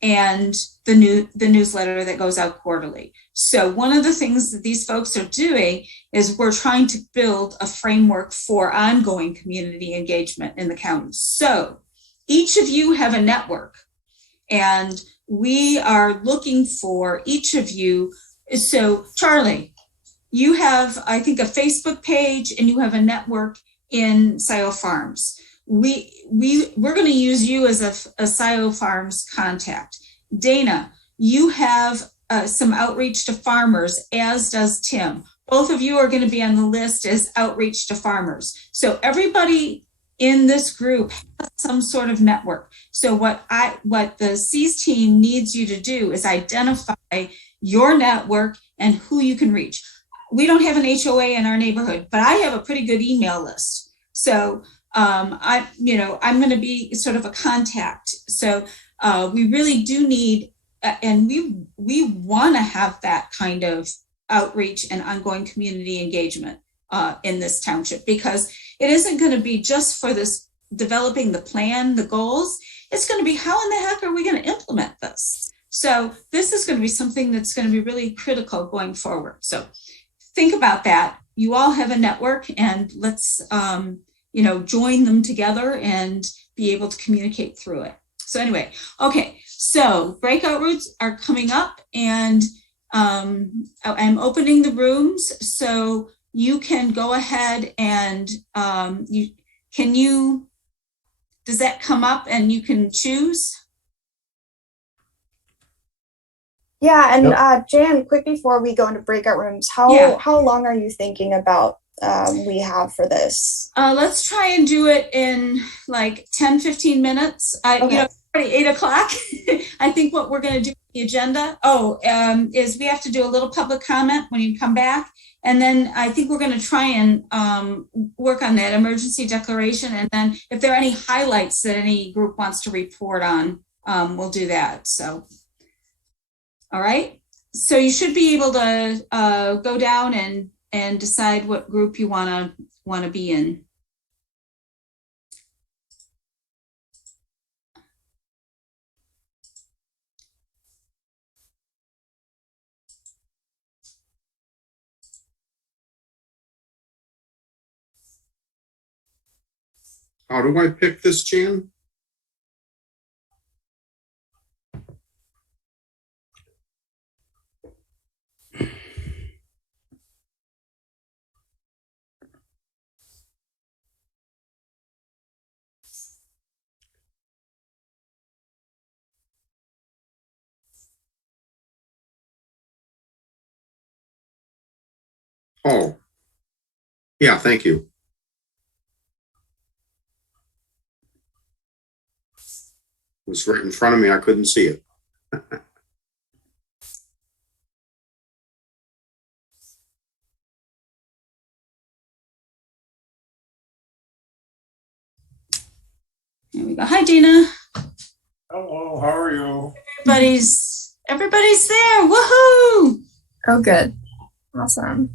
and the newsletter that goes out quarterly. So one of the things that these folks are doing is we're trying to build a framework for ongoing community engagement in the county. So each of you have a network, and we are looking for each of you. So Charlie, you have, I think, a Facebook page, and you have a network in Scio Farms. We're going to use you as a Scio Farms contact. Dana, you have some outreach to farmers, as does Tim. Both of you are going to be on the list as outreach to farmers. So everybody in this group has some sort of network. So what the C's team needs you to do is identify your network and who you can reach. We don't have an HOA in our neighborhood, but I have a pretty good email list. So I'm going to be sort of a contact. So we really do need, and we want to have that kind of outreach and ongoing community engagement in this township, because it isn't going to be just for this developing the plan, the goals. It's going to be, how in the heck are we going to implement this? So this is going to be something that's going to be really critical going forward. So think about that. You all have a network, and let's, join them together and be able to communicate through it. So anyway, okay. So breakout rooms are coming up, and I'm opening the rooms, so you can go ahead and does that come up and you can choose? Yeah, and Yep. Jan, quick before we go into breakout rooms, how long are you thinking about we have for this? Let's try and do it in like 10, 15 minutes. Okay. It's already 8 o'clock. I think what we're going to do with the agenda, is we have to do a little public comment when you come back. And then I think we're going to try and work on that emergency declaration. And then if there are any highlights that any group wants to report on, we'll do that. So, all right. So you should be able to go down and decide what group you want to be in. How do I pick this, Jan? Oh, yeah, thank you. It was right in front of me. I couldn't see it. Here we go. Hi, Dina. Hello, how are you? Everybody's there. Woohoo! Oh, good. Awesome.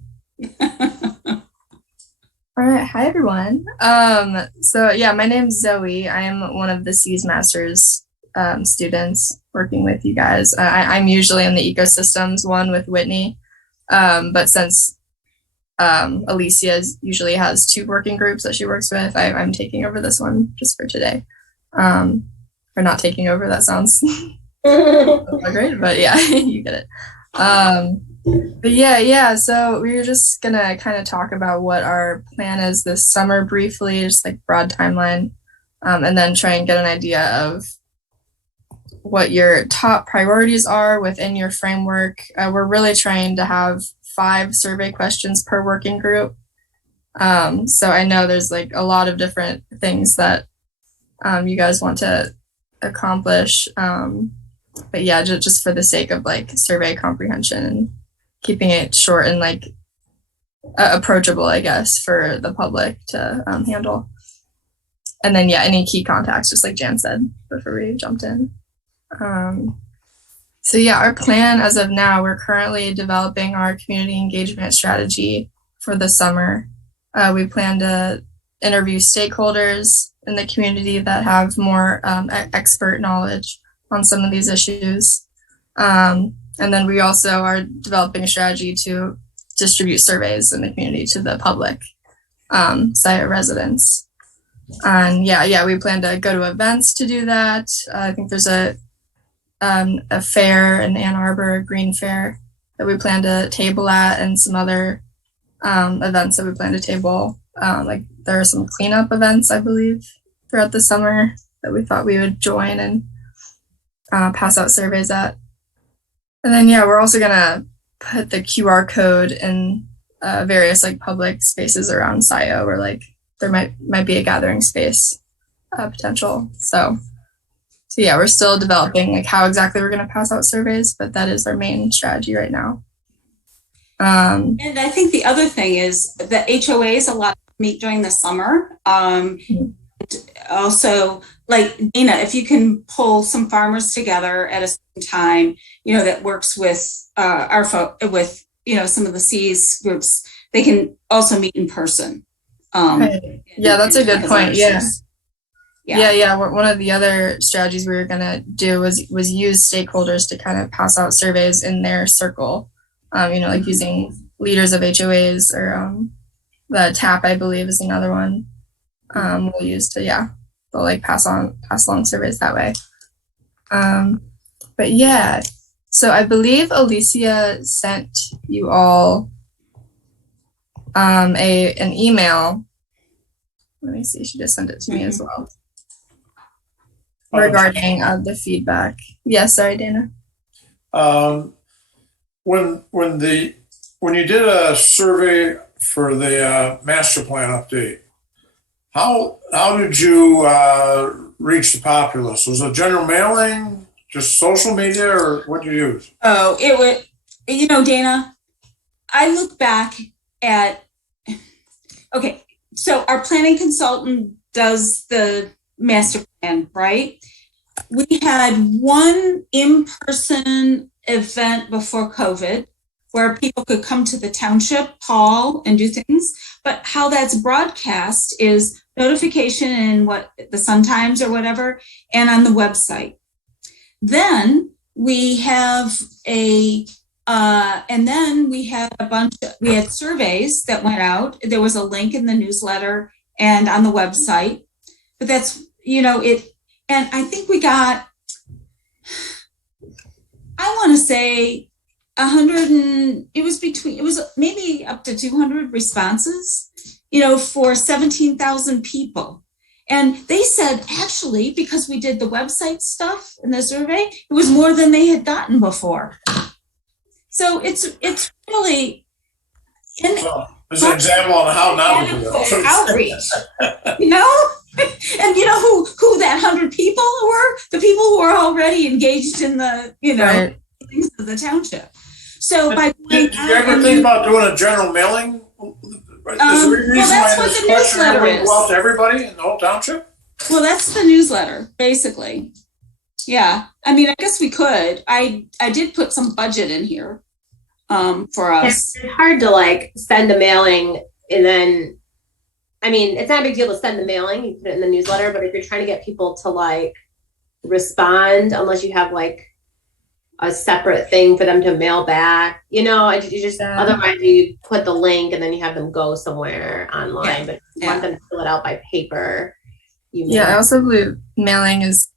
All right. Hi, everyone. So yeah, my name's Zoe. I am one of the C's Masters students working with you guys. I'm usually in the ecosystems one with Whitney. But since Alicia usually has 2 working groups that she works with, I'm taking over this one just for today. Or not taking over, that sounds great, but yeah, you get it. But yeah, so we were just gonna kind of talk about what our plan is this summer briefly, just like broad timeline, and then try and get an idea of what your top priorities are within your framework. We're really trying to have 5 survey questions per working group. So I know there's like a lot of different things that you guys want to accomplish. But yeah, just for the sake of like survey comprehension and keeping it short and like approachable, I guess, for the public to handle. And then yeah, any key contacts, just like Jan said before we jumped in. So yeah, our plan as of now, we're currently developing our community engagement strategy for the summer. We plan to interview stakeholders in the community that have more expert knowledge on some of these issues. And then we also are developing a strategy to distribute surveys in the community to the public, Scio residents. And yeah, we plan to go to events to do that. I think there's a fair in Ann Arbor, a green fair, that we plan to table at, and some other events that we plan to table. Like there are some cleanup events, I believe, throughout the summer that we thought we would join and pass out surveys at. And then yeah, we're also gonna put the QR code in various like public spaces around Scio, where like there might be a gathering space potential. So yeah, we're still developing like how exactly we're gonna pass out surveys, but that is our main strategy right now. And I think the other thing is the HOAs a lot meet during the summer. Also, like Dina, if you can pull some farmers together at a certain time, that works with some of the C's groups, they can also meet in person. Yeah, that's a good point. Yeah. Yeah. One of the other strategies we were gonna do was use stakeholders to kind of pass out surveys in their circle. Like using leaders of HOAs or the TAP, I believe, is another one we'll use to they'll like pass along surveys that way. But yeah, so I believe Alicia sent you all an email. Let me see, she just sent it to me as well. Regarding the feedback. Yeah, sorry, Dana. When you did a survey for the master plan update, how did you reach the populace? Was it general mailing, just social media, or what did you use? Oh, it would, Dana, I look back at, okay, so our planning consultant does the master plan, right? We had one in-person event before COVID where people could come to the township hall and do things. But how that's broadcast is notification in the Sun Times or whatever, and on the website. Then we have we had surveys that went out. There was a link in the newsletter and on the website. But that's, and I think we got, I want to say 100 it was maybe up to 200 responses, for 17,000 people. And they said, actually, because we did the website stuff in the survey, it was more than they had gotten before. So it's really it's an example on how not to do it. Outreach, and who that 100 people were? The people who are already engaged in the, right. things of the township. So did you ever think about doing a general mailing? Is there a reason why this questionnaire would go out to everybody in the whole township? Well, that's the newsletter, basically. Yeah, I mean, I guess we could. I did put some budget in here for us. It's hard to send a mailing and then, I mean, it's not a big deal to send the mailing. You put it in the newsletter, but if you're trying to get people to respond, unless you have a separate thing for them to mail back, otherwise you put the link and then you have them go somewhere online, but if you want them to fill it out by paper. I also believe mailing is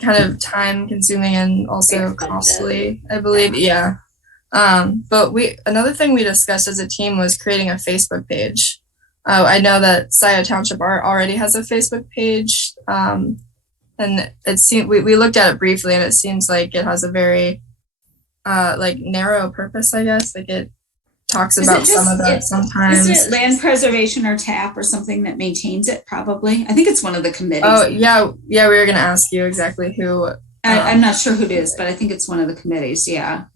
kind of time consuming and also costly, I believe. Yeah. But another thing we discussed as a team was creating a Facebook page. I know that Scio Township already has a Facebook page. And it seemed, we looked at it briefly and it seems like it has a very narrow purpose, I guess. It talks about some of that sometimes. Is it land preservation or TAP or something that maintains it? Probably. I think it's one of the committees. Oh yeah. We were going to ask you exactly who. I'm not sure who it is, but I think it's one of the committees. Yeah.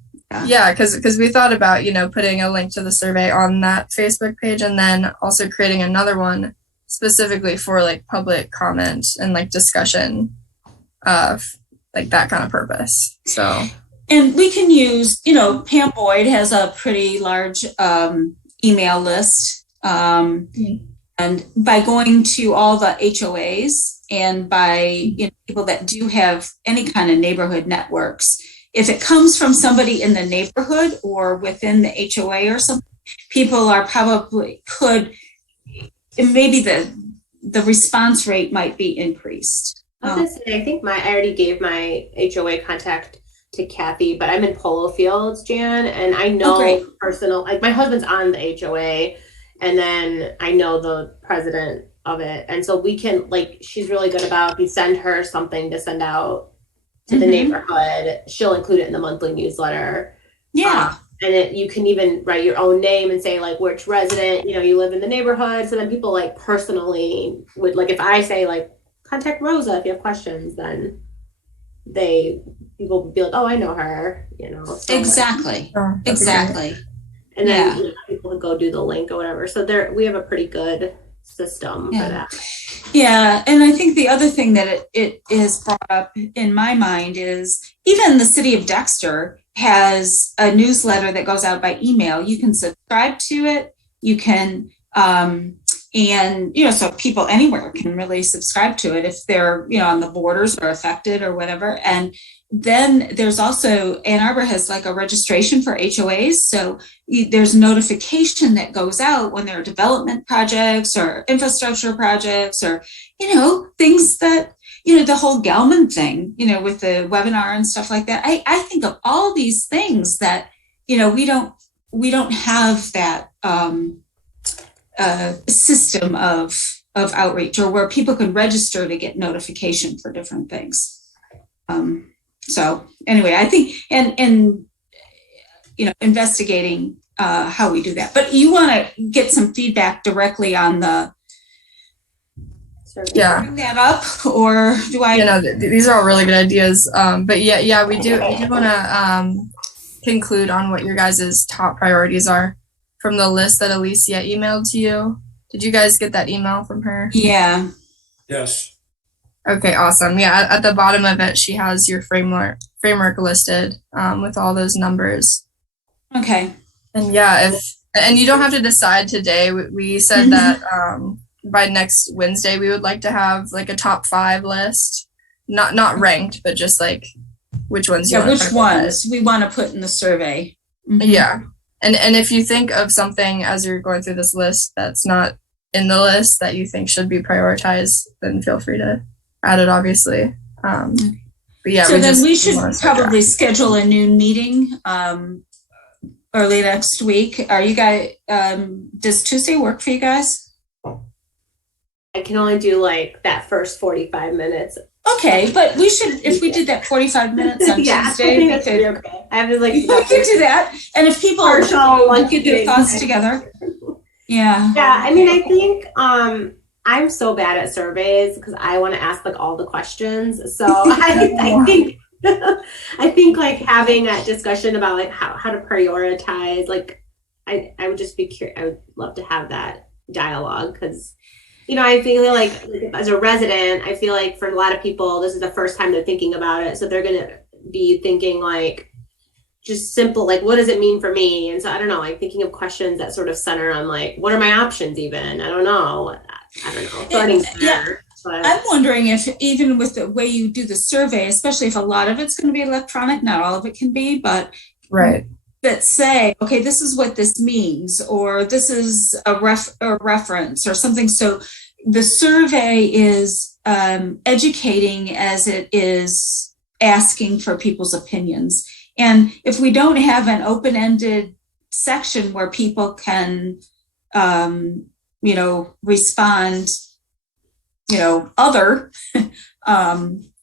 Yeah, because we thought about, putting a link to the survey on that Facebook page and then also creating another one specifically for public comment and discussion of that kind of purpose. So. And we can use, Pam Boyd has a pretty large email list. And by going to all the HOAs and by people that do have any kind of neighborhood networks, if it comes from somebody in the neighborhood or within the HOA or something, people are maybe the response rate might be increased. I was gonna say, I think I already gave my HOA contact to Kathy, but I'm in Polo Fields, Jan, and I know personal, my husband's on the HOA, and then I know the president of it, and so we can, she's really good about, if you send her something to send out to the neighborhood, she'll include it in the monthly newsletter. Yeah. And you can even write your own name and say which resident, you live in the neighborhood. So then people personally would, if I say contact Rosa if you have questions, then people would be like, oh, I know her, So exactly. Exactly. And then people would go do the link or whatever. So we have a pretty good system for that. Yeah, and I think the other thing that it is brought up in my mind is even the city of Dexter has a newsletter that goes out by email. You can subscribe to it. You can And, so people anywhere can really subscribe to it if they're, on the borders or affected or whatever. And then there's also, Ann Arbor has like a registration for HOAs. So there's notification that goes out when there are development projects or infrastructure projects or, things that, the whole Gelman thing, with the webinar and stuff like that. I think of all these things that, we don't have that system of outreach or where people can register to get notification for different things. So anyway, I think, and investigating how we do that. But you want to get some feedback directly on the, bring that up, or do I? These are all really good ideas. But we do want to conclude on what your guys' top priorities are from the list that Alicia emailed to you. Did you guys get that email from her? Yeah. Yes. Okay, awesome. Yeah, at the bottom of it, she has your framework listed with all those numbers. Okay. And and you don't have to decide today. We said that by next Wednesday we would like to have like a top 5 list, not ranked, but just like which ones. Which ones we want to put in the survey. Mm-hmm. Yeah, and if you think of something as you're going through this list that's not in the list that you think should be prioritized, then feel free to add it, obviously. But yeah, so then we should probably schedule a noon meeting early next week. Are you guys? Does Tuesday work for you guys? I can only do like that first 45 minutes. Okay, but we should, if we did that 45 minutes on Tuesday, I think that should be okay. I have to like. We could do that, and if people get their thoughts together. Yeah. Yeah, I mean, I think I'm so bad at surveys because I want to ask like all the questions. So I think I think like having that discussion about like how to prioritize, like I would just be curious. I would love to have that dialogue because. I feel like as a resident, I feel like for a lot of people, this is the first time they're thinking about it. So they're going to be thinking like just simple, like, what does it mean for me? And so I don't know, like thinking of questions that sort of center on like, what are my options even? I don't know. Starting there. But I'm wondering if even with the way you do the survey, especially if a lot of it's going to be electronic, not all of it can be, but right. That say, okay, this is what this means, or this is a reference or something. So the survey is educating as it is asking for people's opinions. And if we don't have an open-ended section where people can, respond, other,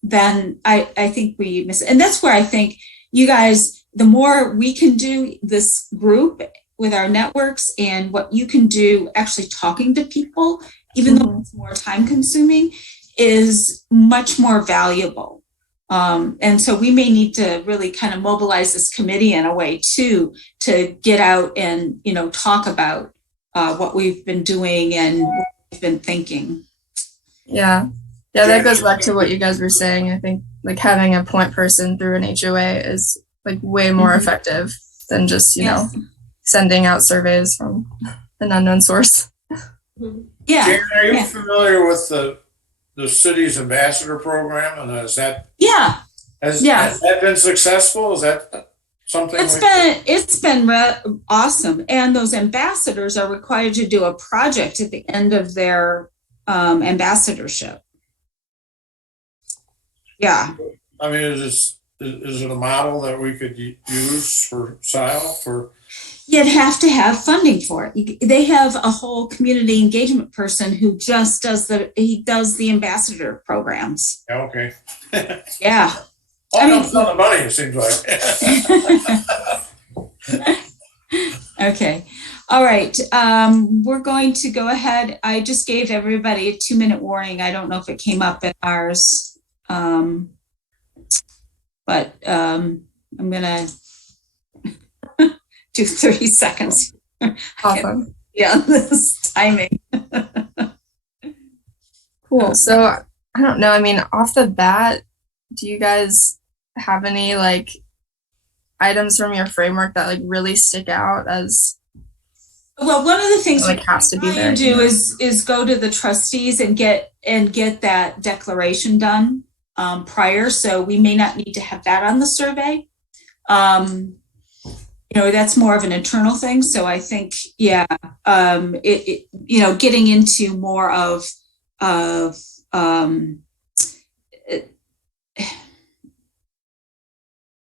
then I think we miss it. And that's where I think you guys, the more we can do this group with our networks and what you can do actually talking to people, even though it's more time consuming, is much more valuable. And so we may need to really kind of mobilize this committee in a way too, to get out and, talk about what we've been doing and what we've been thinking. Yeah, that goes back to what you guys were saying. I think like having a point person through an HOA is like way more effective than just, sending out surveys from an unknown source. Yeah. Jan, are you familiar with the city's ambassador program? And has that has that been successful? Is that something? It's been awesome. And those ambassadors are required to do a project at the end of their ambassadorship. Yeah. I mean, is it a model that we could use for Scio? You'd have to have funding for it. They have a whole community engagement person who just does the ambassador programs. Yeah, okay. Yeah. All comes down to money, it seems like. Okay. All right. We're going to go ahead. I just gave everybody a 2-minute warning. I don't know if it came up in ours. But I'm going to do 30 seconds. Awesome. Yeah, this timing. Cool. So I don't know. I mean, off the bat, do you guys have any like items from your framework that like really stick out as Well, one of the things Like has to be we there. do is go to the trustees and get that declaration done prior. So we may not need to have that on the survey. That's more of an internal thing. So I think, getting into more of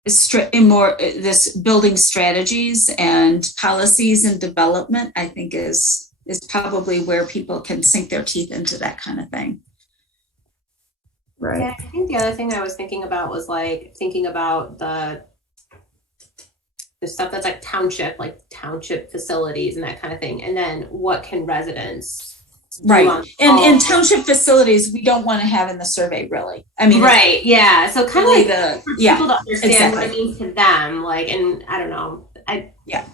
this building strategies and policies and development, I think is probably where people can sink their teeth into that kind of thing. Right. Yeah, I think the other thing I was thinking about was like thinking about the stuff that's like township facilities and that kind of thing. And then what can residents do right. And township facilities, we don't want to have in the survey really. I mean, right. Yeah. So kind of really like for people to understand what it means to them. Like, and I don't know. Yeah.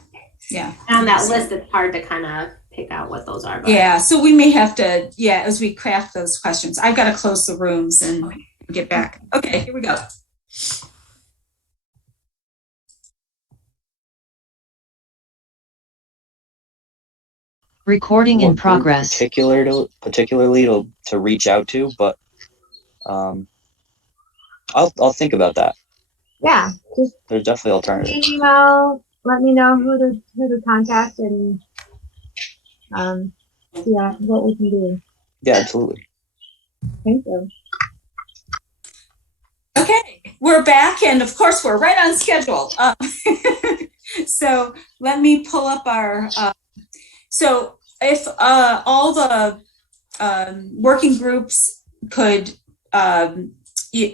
And on that list, it's hard to kind of pick out what those are. But. Yeah. So we may have to, as we craft those questions, I've got to close the rooms and get back. Okay, here we go. Recording in progress. Particularly to reach out to, but I'll think about that. Yeah, just There's definitely alternatives. email. Let me know who to contact and what we can do. Yeah, absolutely. Thank you. Okay, we're back, and of course we're right on schedule. So let me pull up our. So if all the working groups could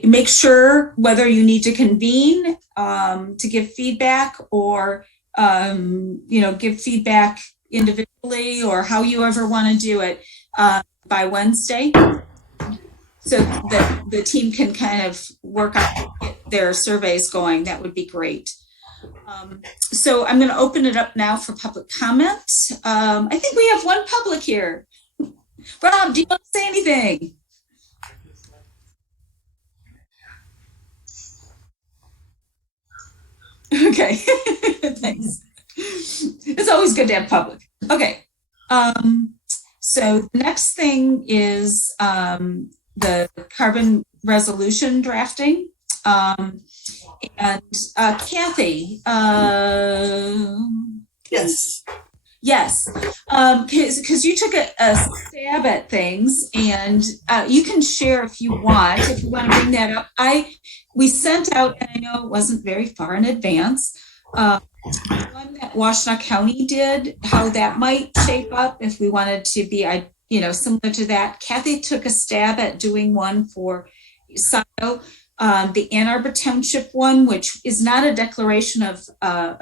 make sure whether you need to convene to give feedback or give feedback individually or how you ever want to do it by Wednesday, so that the team can kind of work on their surveys going, that would be great. So I'm going to open it up now for public comment. I think we have one public here. Rob, do you want to say anything? Okay, thanks. It's always good to have public. Okay, so the next thing is the carbon resolution drafting. And Kathy, Yes. Yes, because you took a stab at things, and you can share if you want to bring that up. We sent out, and I know it wasn't very far in advance, one that Washtenaw County did, how that might shape up if we wanted to be, similar to that. Kathy took a stab at doing one for Scio, the Ann Arbor Township one, which is not a declaration of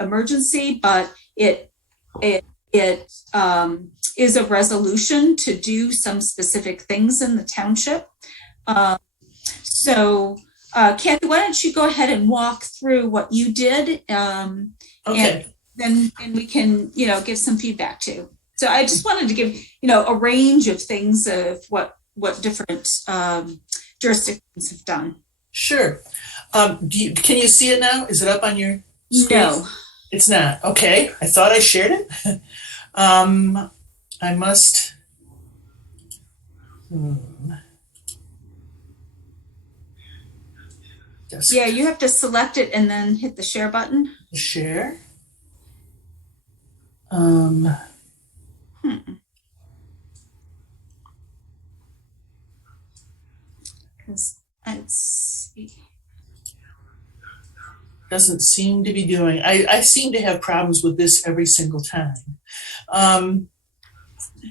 emergency, but it is a resolution to do some specific things in the township. So Kathy, why don't you go ahead and walk through what you did, Okay. and then we can give some feedback too. So I just wanted to give a range of things of what different jurisdictions have done. Sure. Can you see it now? Is it up on your screen? No. It's not. Okay. I thought I shared it. I must. Yeah, you have to select it and then hit the share button. Share. Because it's Doesn't seem to be doing. I seem to have problems with this every single time.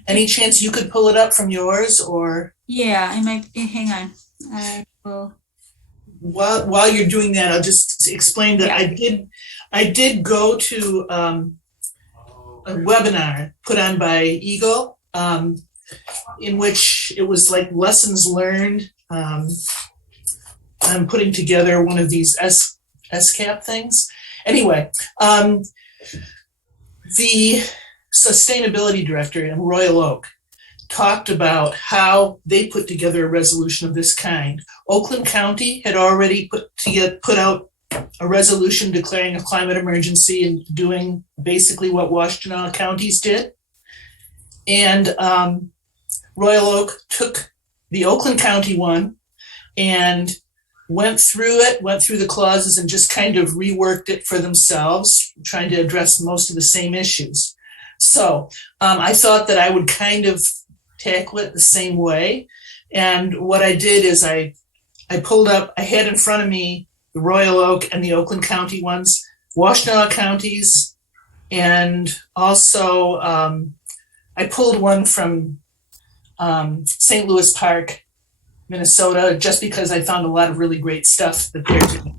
Any chance you could pull it up from yours, or? Yeah, I might. Hang on. I will. While you're doing that, I'll just explain that I did go to a webinar put on by Eagle, in which it was like lessons learned. I'm putting together one of these SCAP things. Anyway, the sustainability director in Royal Oak talked about how they put together a resolution of this kind. Oakland County had already put out a resolution declaring a climate emergency and doing basically what Washtenaw counties did. And Royal Oak took the Oakland County one and went through the clauses and just kind of reworked it for themselves, trying to address most of the same issues. So I thought that I would kind of tackle it the same way. And what I did is I pulled up, I had in front of me the Royal Oak and the Oakland County ones, Washtenaw counties, and also I pulled one from St. Louis Park, Minnesota, just because I found a lot of really great stuff that they're doing.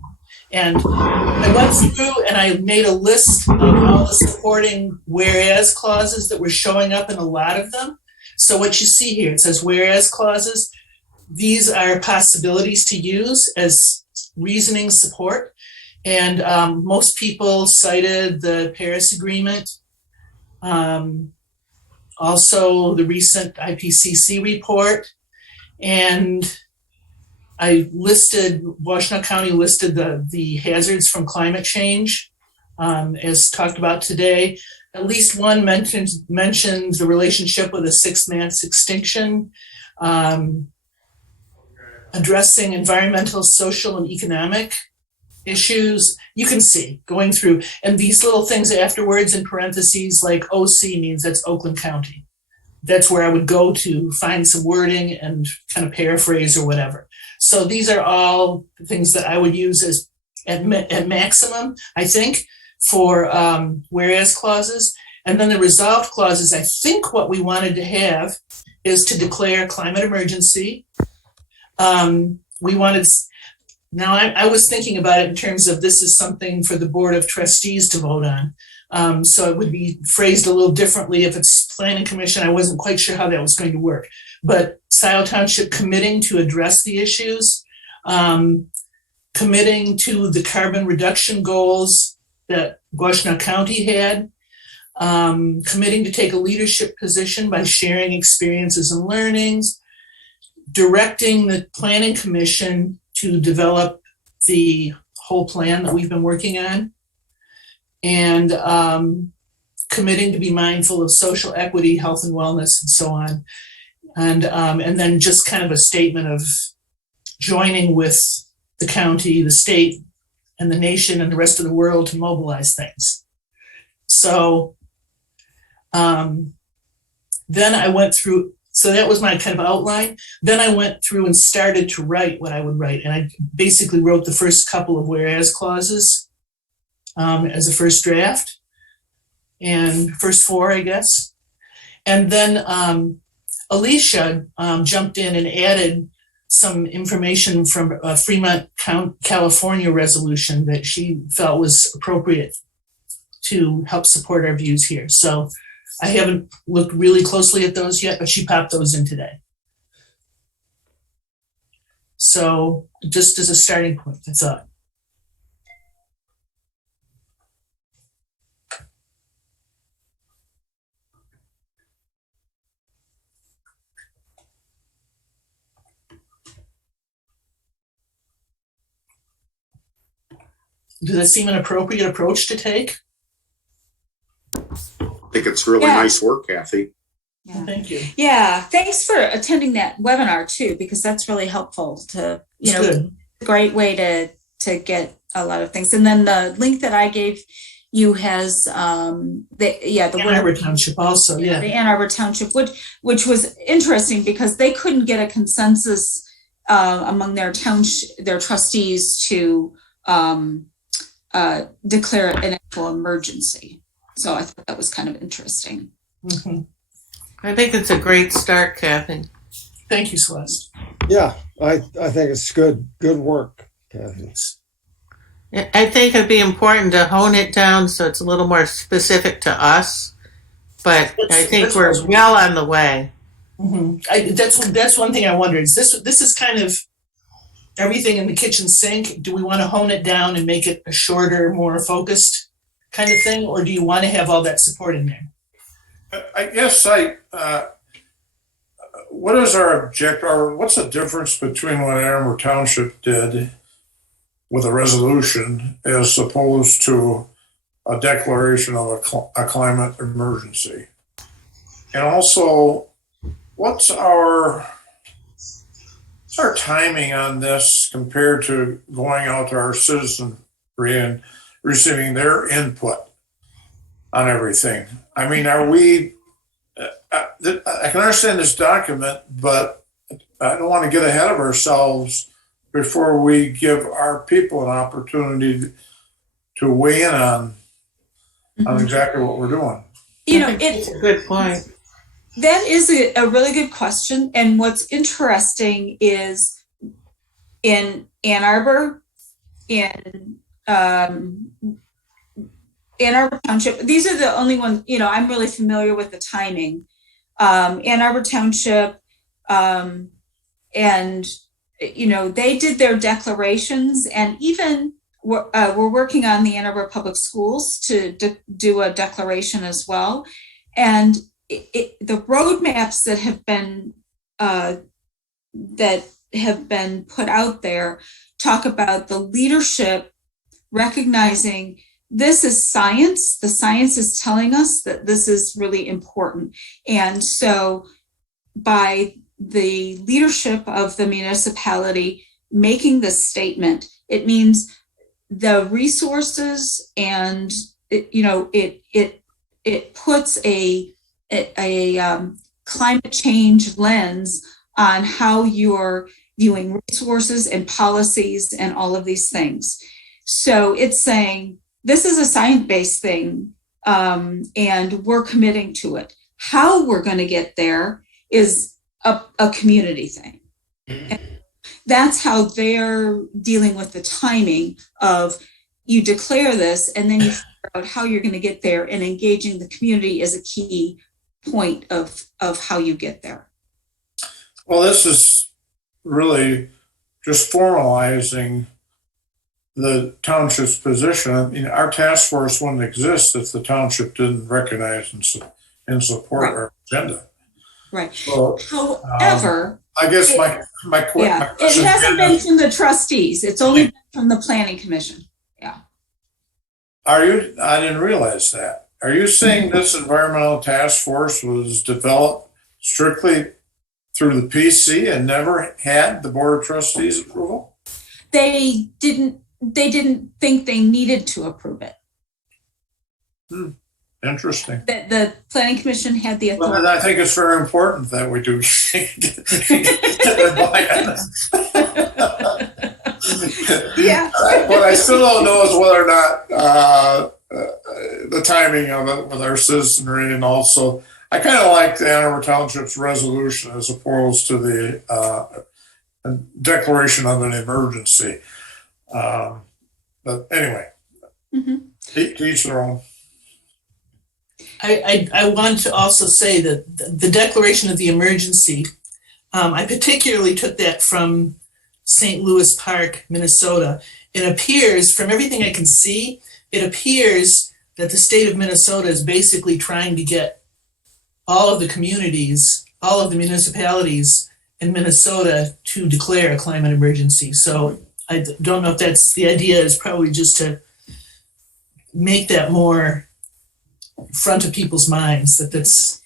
And I went through and I made a list of all the supporting whereas clauses that were showing up in a lot of them. So what you see here, it says whereas clauses. These are possibilities to use as reasoning support. And most people cited the Paris Agreement, also the recent IPCC report, and Washtenaw County listed the hazards from climate change, as talked about today. At least one mentions the relationship with a sixth mass extinction, addressing environmental, social, and economic issues. You can see going through, and these little things afterwards in parentheses, like OC means that's Oakland County. That's where I would go to find some wording and kind of paraphrase or whatever. So these are all the things that I would use as at maximum, I think, for whereas clauses. And then the resolved clauses, I think what we wanted to have is to declare climate emergency. We wanted, now I was thinking about it in terms of this is something for the Board of Trustees to vote on. So it would be phrased a little differently if it's Planning Commission. I wasn't quite sure how that was going to work. But Scio Township committing to address the issues, committing to the carbon reduction goals that Washtenaw County had, committing to take a leadership position by sharing experiences and learnings, directing the Planning Commission to develop the whole plan that we've been working on, and committing to be mindful of social equity, health and wellness, and so on. And then just kind of a statement of joining with the county, the state, and the nation and the rest of the world to mobilize things. So then I went through, so that was my kind of outline. Then I went through and started to write what I would write. And I basically wrote the first couple of whereas clauses as a first draft, and first four, I guess. And then Alicia jumped in and added some information from a Fremont, California resolution that she felt was appropriate to help support our views here. So I haven't looked really closely at those yet, but she popped those in today. So just as a starting point, I thought. Does that seem an appropriate approach to take? I think it's really nice work, Kathy. Yeah. Thank you. Yeah, thanks for attending that webinar too, because that's really helpful to, you know, Good. a great way to get a lot of things. And then the link that I gave you has the Ann Arbor Township also, the yeah. Ann Arbor Township, which was interesting because they couldn't get a consensus among their trustees to declare an actual emergency. So I thought that was kind of interesting. Mm-hmm. I think it's a great start, Kathy. Thank you, Celeste. Yeah, I think it's good work, Kathy. I think it'd be important to hone it down so it's a little more specific to us, but I think we're well on the way. Mm-hmm. That's one thing I wondered. Is this is kind of everything in the kitchen sink? Do we want to hone it down and make it a shorter, more focused kind of thing, or do you want to have all that support in there? I guess what is our objective, or what's the difference between what Ann Arbor Township did with a resolution as opposed to a declaration of a climate emergency? And also, what's our timing on this compared to going out to our citizenry and receiving their input on everything? I mean, are we, I can understand this document, but I don't want to get ahead of ourselves before we give our people an opportunity to weigh in on exactly what we're doing. It's a good point. That is a really good question. And what's interesting is in Ann Arbor, in Ann Arbor Township, these are the only ones, I'm really familiar with the timing. Ann Arbor Township, and, they did their declarations, and even we're working on the Ann Arbor Public Schools to do a declaration as well. And the roadmaps that have been put out there talk about the leadership recognizing this is science. The science is telling us that this is really important. And so by the leadership of the municipality making this statement, it means the resources and it puts a climate change lens on how you're viewing resources and policies and all of these things. So it's saying this is a science-based thing, and we're committing to it. How we're going to get there is a community thing. And that's how they're dealing with the timing of you declare this and then you figure out how you're going to get there, and engaging the community is a key point of how you get there. Well, this is really just formalizing the township's position. I mean, our task force wouldn't exist if the township didn't recognize and support our agenda. Right. So, however, I guess my question it hasn't been from the trustees. It's only been from the planning commission. Yeah. I didn't realize that. Are you saying this environmental task force was developed strictly through the PC and never had the board of trustees approval? They didn't think they needed to approve it. Interesting. The planning commission had the authority. Well, I think it's very important that we do get their buy-in. Yeah. What I still don't know is whether or not the timing of it with our citizenry, and also I kind of like the Ann Arbor Township's resolution as opposed to the declaration of an emergency. But anyway, to each their own. I want to also say that the declaration of the emergency, I particularly took that from St. Louis Park, Minnesota. It appears, from everything I can see, it appears that the state of Minnesota is basically trying to get all of the communities, all of the municipalities in Minnesota to declare a climate emergency. So I don't know if that's the idea, is probably just to make that more front of people's minds that that's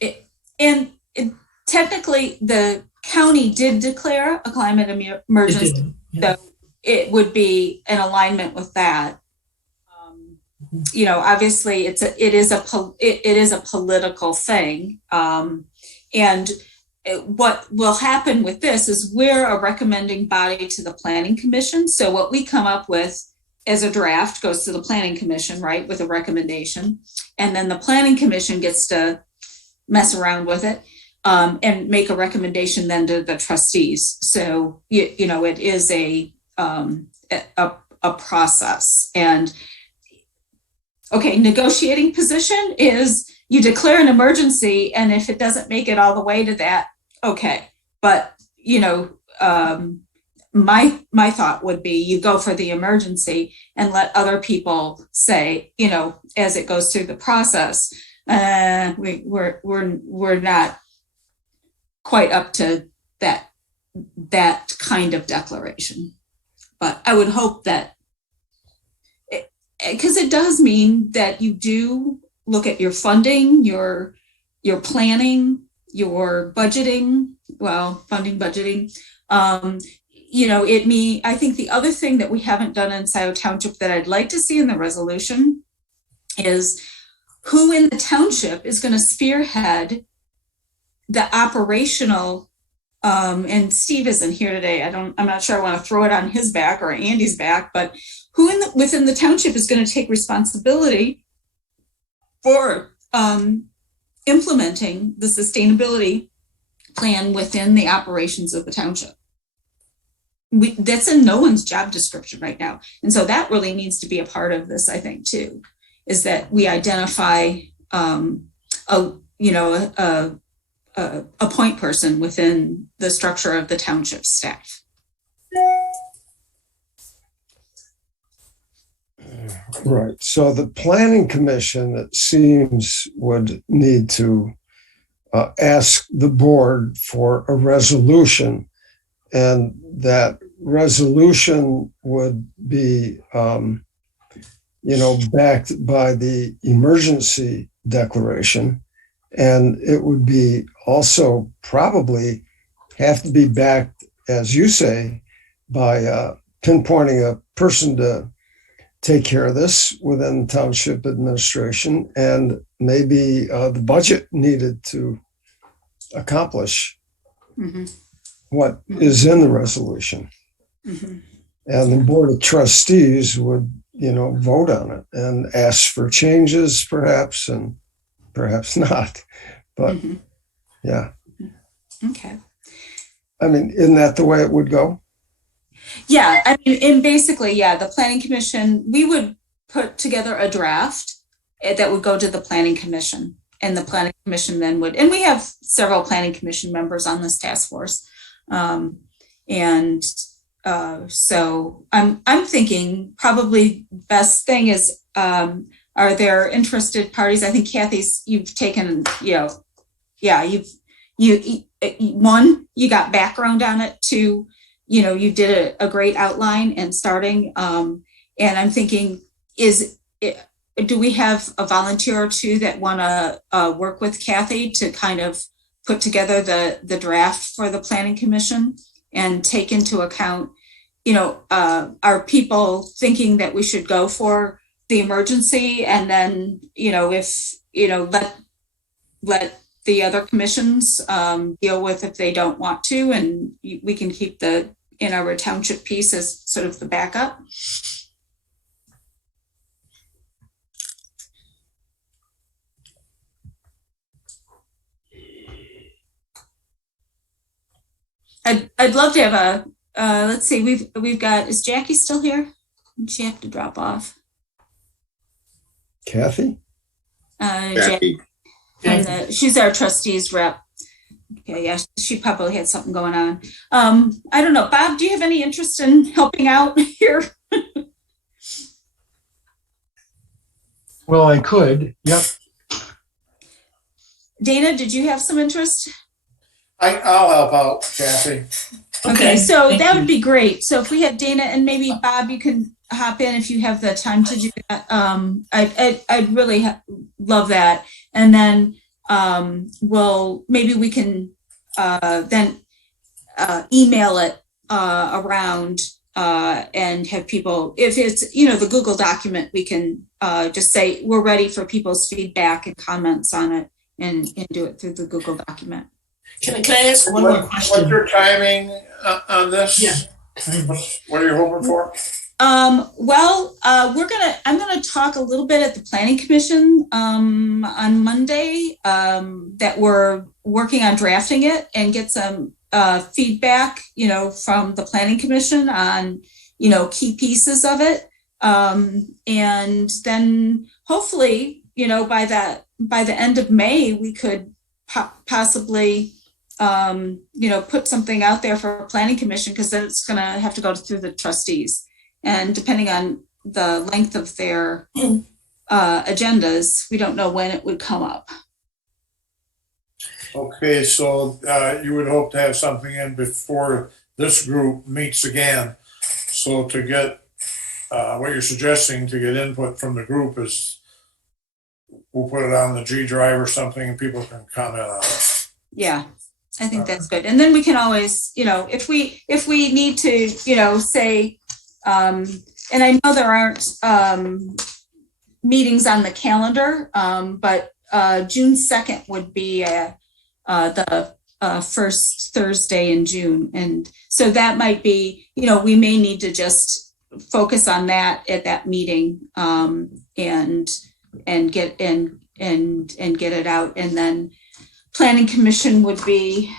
it. And technically the county did declare a climate emergency. So it would be in alignment with that. Obviously it is a political thing. And what will happen with this is we're a recommending body to the planning commission. So what we come up with as a draft goes to the planning commission, right, with a recommendation. And then the planning commission gets to mess around with it and make a recommendation then to the trustees. So, it is a process. And okay, negotiating position is you declare an emergency, and if it doesn't make it all the way to that, okay. But, my thought would be you go for the emergency and let other people say, as it goes through the process, we're not quite up to that kind of declaration. But I would hope that, because it does mean that you do look at your funding, your your planning, your budgeting, funding budgeting. I think the other thing that we haven't done in Scio Township that I'd like to see in the resolution is who in the township is going to spearhead the operational, and Steve isn't here today. I'm not sure I want to throw it on his back or Andy's back, but who within the township is going to take responsibility for implementing the sustainability plan within the operations of the township? That's in no one's job description right now. And so that really needs to be a part of this, I think, too, is that we identify a point person within the structure of the township staff. Right. So the planning commission, it seems, would need to ask the board for a resolution, and that resolution would be, backed by the emergency declaration, and it would be also probably have to be backed, as you say, by pinpointing a person to take care of this within township administration, and maybe the budget needed to accomplish what is in the resolution. And the board of trustees would, vote on it and ask for changes perhaps, and perhaps not. But yeah. Okay. I mean, isn't that the way it would go? Yeah, I mean, and basically, the planning commission, we would put together a draft that would go to the planning commission, and the planning commission then would, and we have several planning commission members on this task force. So I'm thinking probably best thing is, are there interested parties? I think Kathy's, you've taken, you got background on it. Two, you did a great outline and starting. And I'm thinking, do we have a volunteer or two that want to work with Kathy to kind of put together the draft for the planning commission and take into account, are people thinking that we should go for the emergency, and then, let the other commissions deal with if they don't want to, and we can keep in our township piece as sort of the backup. I'd love to have let's see, we've got, is Jackie still here? Did she have to drop off? Kathy? Jackie. She's our trustees rep. Okay, yeah, she probably had something going on. I don't know. Bob, do you have any interest in helping out here? Well, I could. Yep. Dana, did you have some interest? I'll help out, Kathy. Okay, so that would be great. So if we had Dana, and maybe Bob, you can hop in if you have the time to do that. I'd really love that. And then maybe we can then email it around and have people, if it's, the Google document, we can just say we're ready for people's feedback and comments on it, and do it through the Google document. Can I ask one more question? What's your timing on this? Yeah. What are you hoping for? I'm gonna talk a little bit at the planning commission on Monday, that we're working on drafting it, and get some feedback, from the planning commission on, key pieces of it. And then hopefully, by the end of May, we could possibly put something out there for planning commission, because then it's going to have to go through the trustees, and depending on the length of their agendas, we don't know when it would come up. Okay, so you would hope to have something in before this group meets again. So to get what you're suggesting, to get input from the group, is we'll put it on the G drive or something and people can comment on it. Yeah, I think that's good. And then we can always, if we need to, say, and I know there aren't meetings on the calendar, but June 2nd would be the first Thursday in June. And so that might be, we may need to just focus on that at that meeting, and get it out. And then Planning Commission would be,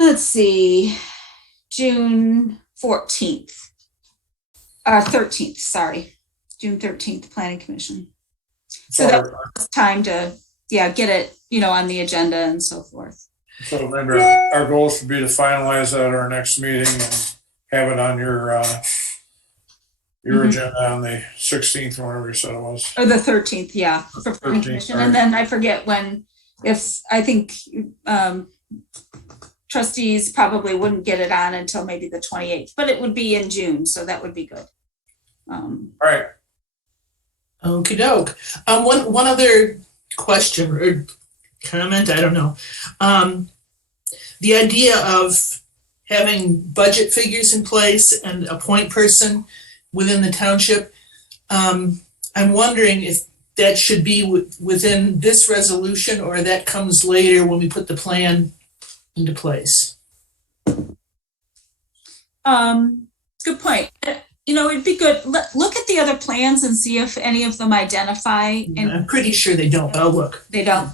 let's see, June 14th, 13th, sorry, June 13th, Planning Commission. So that's time to, get it, on the agenda and so forth. So maybe our goal should be to finalize that at our next meeting and have it on your agenda on the 16th, or whatever you said it was. Or the 13th, yeah, for Planning Commission. Right. And then I forget when, I think trustees probably wouldn't get it on until maybe the 28th, but it would be in June, so that would be good. All right. Okie doke. One other question or comment, I don't know. The idea of having budget figures in place and a point person within the township, I'm wondering if that should be within this resolution or that comes later when we put the plan into place. Good point. It'd be good. Look at the other plans and see if any of them identify. And I'm pretty sure they don't. I'll look. They don't.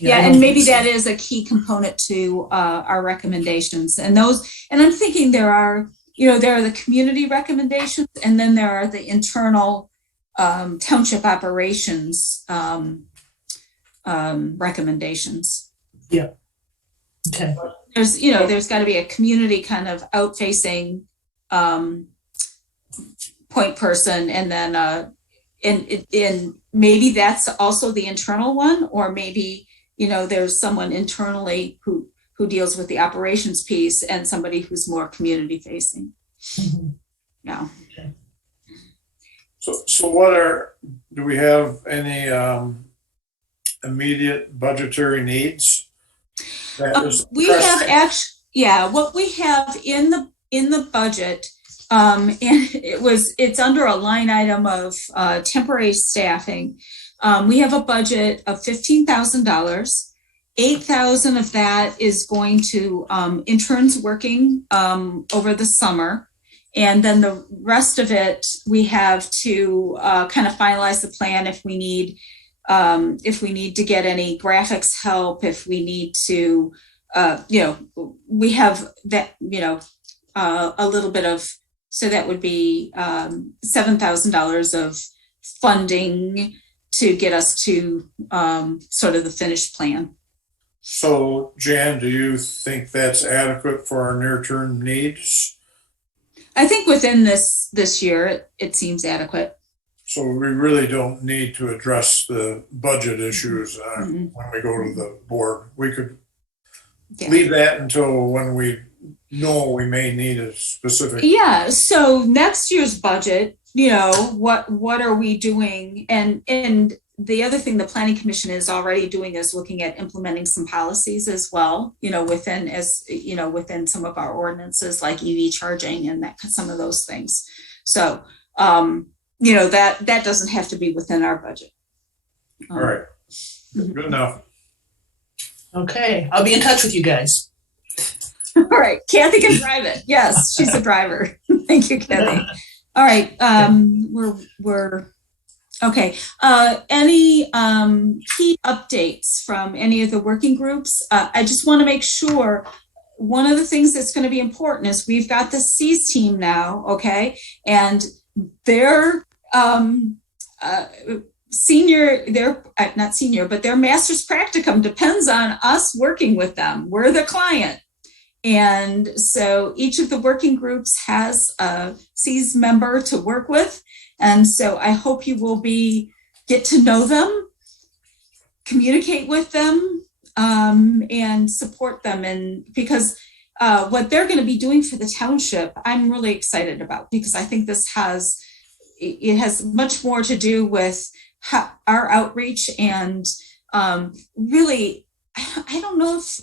Yeah, and maybe that is a key component to our recommendations. And I'm thinking there are the community recommendations, and then there are the internal township operations recommendations. Yeah. Okay. There's got to be a community kind of out-facing point person, and then and maybe that's also the internal one, or maybe there's someone internally who deals with the operations piece and somebody who's more community facing. Mm-hmm. Yeah. Okay. So do we have any immediate budgetary needs? We have what we have in the budget, and it's under a line item of temporary staffing. We have a budget of $15,000. 8,000 of that is going to interns working over the summer. And then the rest of it, we have to kind of finalize the plan if we need to get any graphics help, if we need to, we have that, a little bit of, so that would be $7,000 of funding to get us to sort of the finished plan. So, Jan, do you think that's adequate for our near-term needs? I think within this year, it seems adequate. So we really don't need to address the budget issues when we go to the board. We could leave that until when we know we may need a specific. Yeah. So next year's budget, what are we doing? And the other thing the Planning Commission is already doing is looking at implementing some policies as well, within some of our ordinances like EV charging and some of those things. So, that doesn't have to be within our budget. All right. Good enough. Okay. I'll be in touch with you guys. All right. Kathy can drive it. Yes, she's a driver. Thank you, Kathy. All right. We're okay. Any key updates from any of the working groups? I just want to make sure one of the things that's going to be important is we've got the C's team now, okay? And their not senior, but their master's practicum depends on us working with them. We're the client. And so each of the working groups has a C's member to work with. And so I hope you will get to know them, communicate with them, and support them. And because what they're going to be doing for the township, I'm really excited about, because I think it has much more to do with our outreach, and really, I don't know if,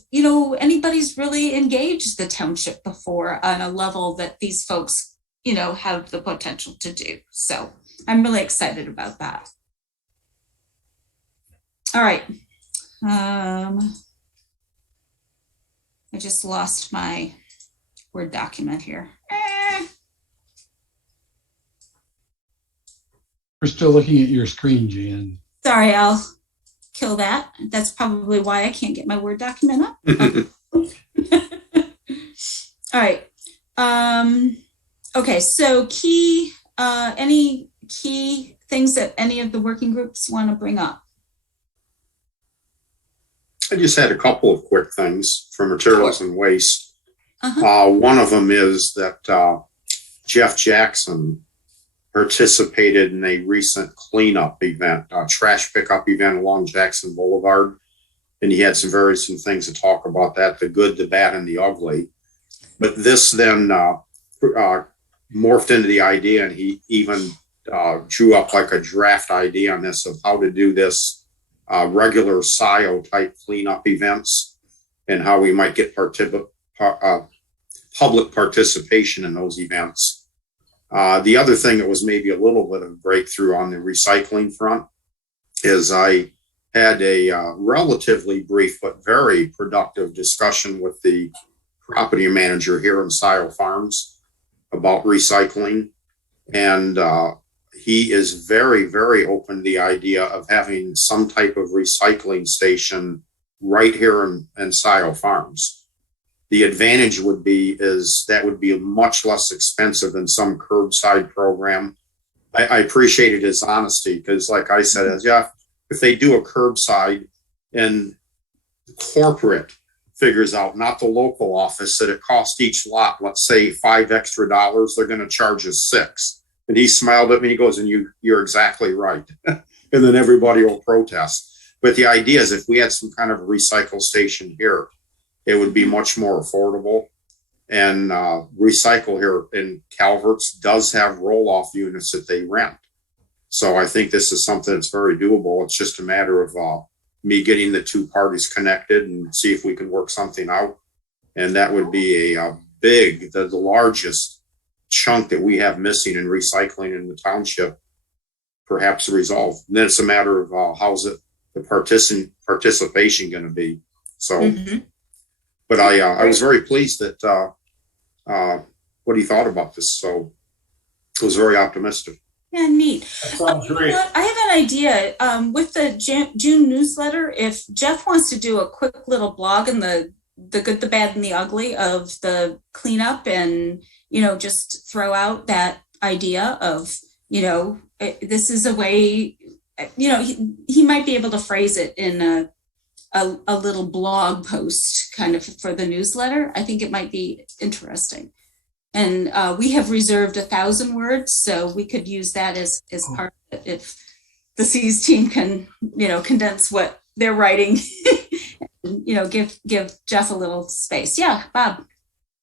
anybody's really engaged the township before on a level that these folks, have the potential to do. So I'm really excited about that. All right. I just lost my Word document here. We're still looking at your screen, Jan. Sorry, I'll kill that. That's probably why I can't get my Word document up. All right. Okay, so any key things that any of the working groups want to bring up? I just had a couple of quick things for materials and waste. One of them is that Jeff Jackson participated in a recent cleanup event, a trash pickup event along Jackson Boulevard. And he had some things to talk about that, the good, the bad, and the ugly. But this then morphed into the idea, and he even drew up like a draft idea on this of how to do this regular Scio type cleanup events and how we might get public participation in those events. The other thing that was maybe a little bit of a breakthrough on the recycling front is I had a relatively brief but very productive discussion with the property manager here in Scio Farms about recycling. And he is very, very open to the idea of having some type of recycling station right here in Scio Farms. The advantage would be that would be much less expensive than some curbside program. I appreciated his honesty because, like I said, if they do a curbside and corporate figures out, not the local office, that it costs each lot, let's say $5 extra, they're going to charge us $6. And he smiled at me. He goes, "And you're exactly right." And then everybody will protest. But the idea is, if we had some kind of recycle station here, it would be much more affordable. And Recycle here in Calvert's does have roll-off units that they rent. So I think this is something that's very doable. It's just a matter of me getting the two parties connected and see if we can work something out. And that would be the largest chunk that we have missing in recycling in the township, perhaps resolved. And then it's a matter of how's the participation going to be. So. But I was very pleased that what he thought about this. So I was very optimistic. Yeah, neat. That sounds great. I have an idea with the June newsletter. If Jeff wants to do a quick little blog in the good, the bad, and the ugly of the cleanup, and just throw out that idea of this is a way. He might be able to phrase it in a little blog post kind of for the newsletter. I think it might be interesting. And we have reserved 1,000 words, so we could use that as part of it if the C's team can, condense what they're writing, give Jeff a little space. Yeah, Bob.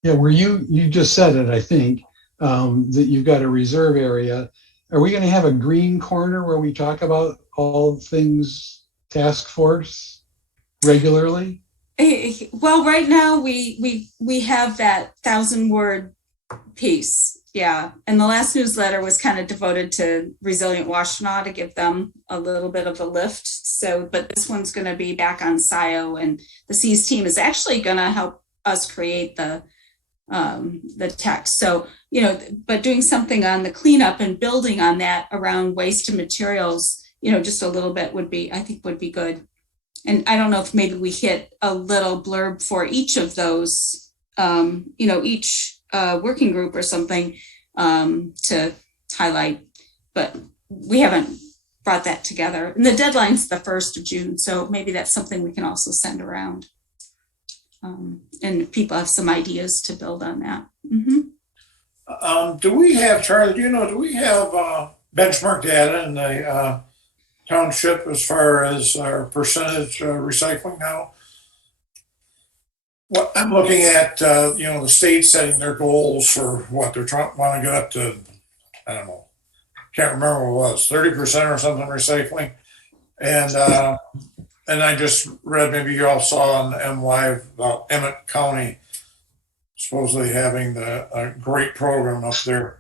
Yeah, where you just said it, I think, that you've got a reserve area. Are we going to have a green corner where we talk about all things task force regularly? Well, right now we have that 1,000-word piece. Yeah. And the last newsletter was kind of devoted to Resilient Washtenaw to give them a little bit of a lift. So, but this one's going to be back on Scio, and the C's team is actually going to help us create the text. So, but doing something on the cleanup and building on that around waste and materials, just a little bit would be good. And I don't know if maybe we hit a little blurb for each of those, each working group or something to highlight, but we haven't brought that together. And the deadline's the 1st of June, so maybe that's something we can also send around. And people have some ideas to build on that. Mm-hmm. Do we have, Charlie, do we have benchmark data in the township as far as our percentage recycling now? What I'm looking at, the state setting their goals for what they're want to get up to, I don't know, can't remember what it was, 30% or something recycling. And I just read, maybe you all saw on MLive about Emmett County supposedly having a great program up there.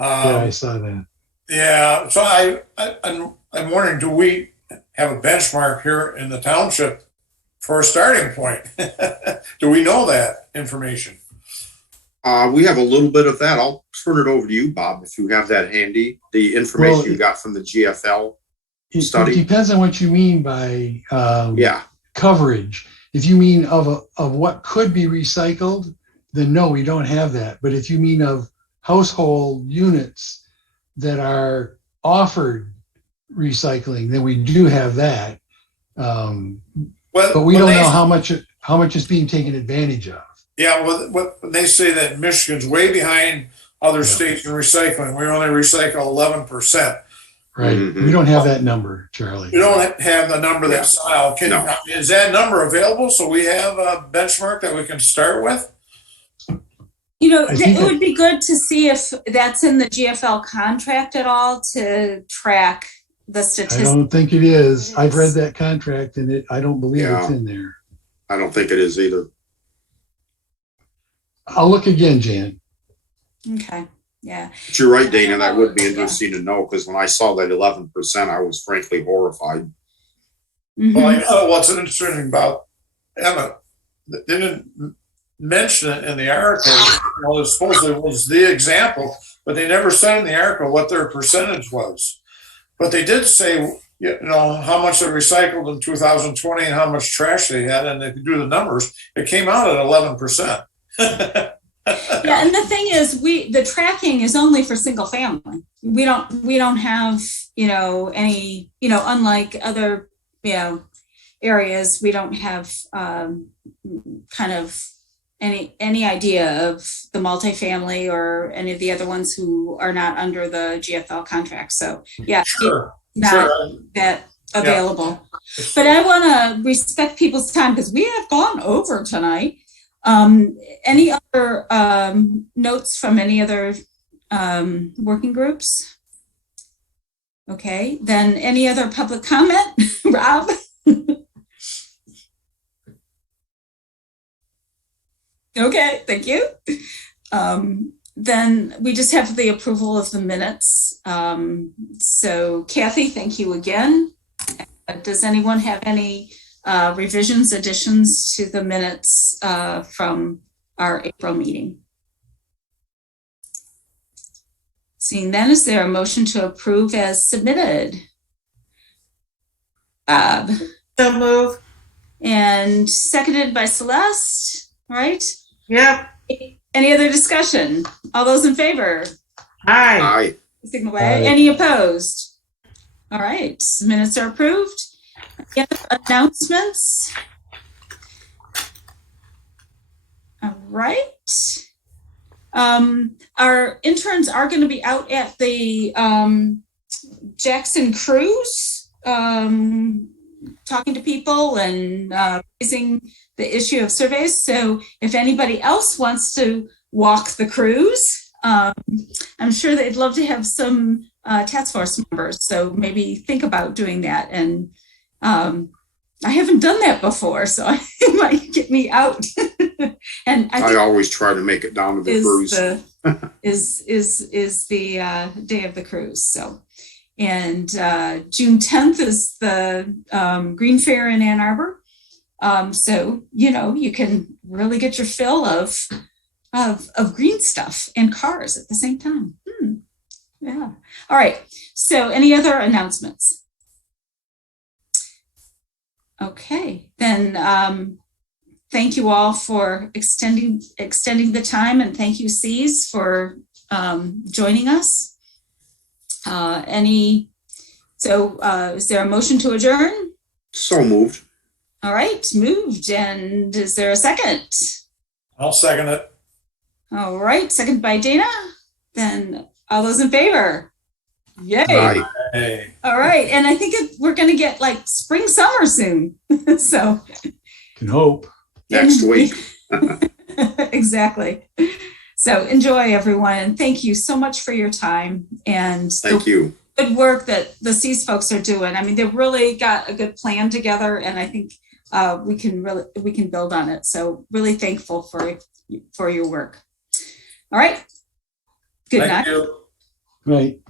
Yeah, I saw that. Yeah, so I'm wondering, do we have a benchmark here in the township for a starting point? Do we know that information? We have a little bit of that. I'll turn it over to you, Bob, if you have that handy. The information Well, you got from the GFL It study. depends on what you mean by Yeah. coverage. If you mean of what could be recycled, then no, we don't have that. But if you mean of household units that are offered recycling, then we do have that. But we don't know how much is being taken advantage of. Yeah, well, when they say that Michigan's way behind other states in recycling, we only recycle 11%. Right. We don't have that number, Charlie. We don't have the number that's is that number available? So we have a benchmark that we can start with? You know, it would be good to see if that's in the GFL contract at all to track the statistics. I don't think it is. I've read that contract and I don't believe it's in there. I don't think it is either. I'll look again, Jan. Okay. Yeah. But you're right, Dana. That would be interesting to know, because when I saw that 11%, I was frankly horrified. Mm-hmm. Well, I know what's interesting about Emmett. They didn't mention it in the article. Well, it supposedly was the example, but they never said in the article what their percentage was. But they did say, you know, how much they recycled in 2020 and how much trash they had, and if you do the numbers, it came out at 11%. Yeah, and the thing is, the tracking is only for single family. We don't have, you know, any, you know, unlike other, you know, areas, we don't have kind of any idea of the multifamily or any of the other ones who are not under the GFL contract. So yeah, not that available. Yeah. But I want to respect people's time because we have gone over tonight. Any other notes from any other working groups? Okay, then any other public comment? Rob? Okay, thank you. Then we just have the approval of the minutes. So Kathy, thank you again. Does anyone have any revisions, additions to the minutes from our April meeting? Seeing none, is there a motion to approve as submitted? Bob. So move. And seconded by Celeste, right? Yep. Any other discussion? All those in favor? Aye. Aye. Signal way. Any opposed? All right, minutes are approved. Any other announcements? All right. Our interns are going to be out at the Jackson Cruise, talking to people and raising the issue of surveys. So if anybody else wants to walk the cruise, I'm sure they'd love to have some task force members. So maybe think about doing that. And I haven't done that before, so it might get me out. And I always try to make it down to the cruise. Is the day of the cruise. So, and June 10th is the Green Fair in Ann Arbor. So, you know, you can really get your fill of green stuff and cars at the same time. Yeah. All right. So any other announcements? Okay, then thank you all for extending the time, and thank you, C's, for joining us. Is there a motion to adjourn? So moved. All right, moved. And is there a second? I'll second it. All right, second by Dana. Then all those in favor? Yay. Aye. Hey. All right, and I think we're going to get like spring, summer soon. So can hope. Next week. Exactly. So enjoy, everyone, and thank you so much for your time and Thank you. good work that the Seas folks are doing. I mean, they've really got a good plan together, and I think we can build on it. So really thankful for your work. All right. Good night. Thank you. Right.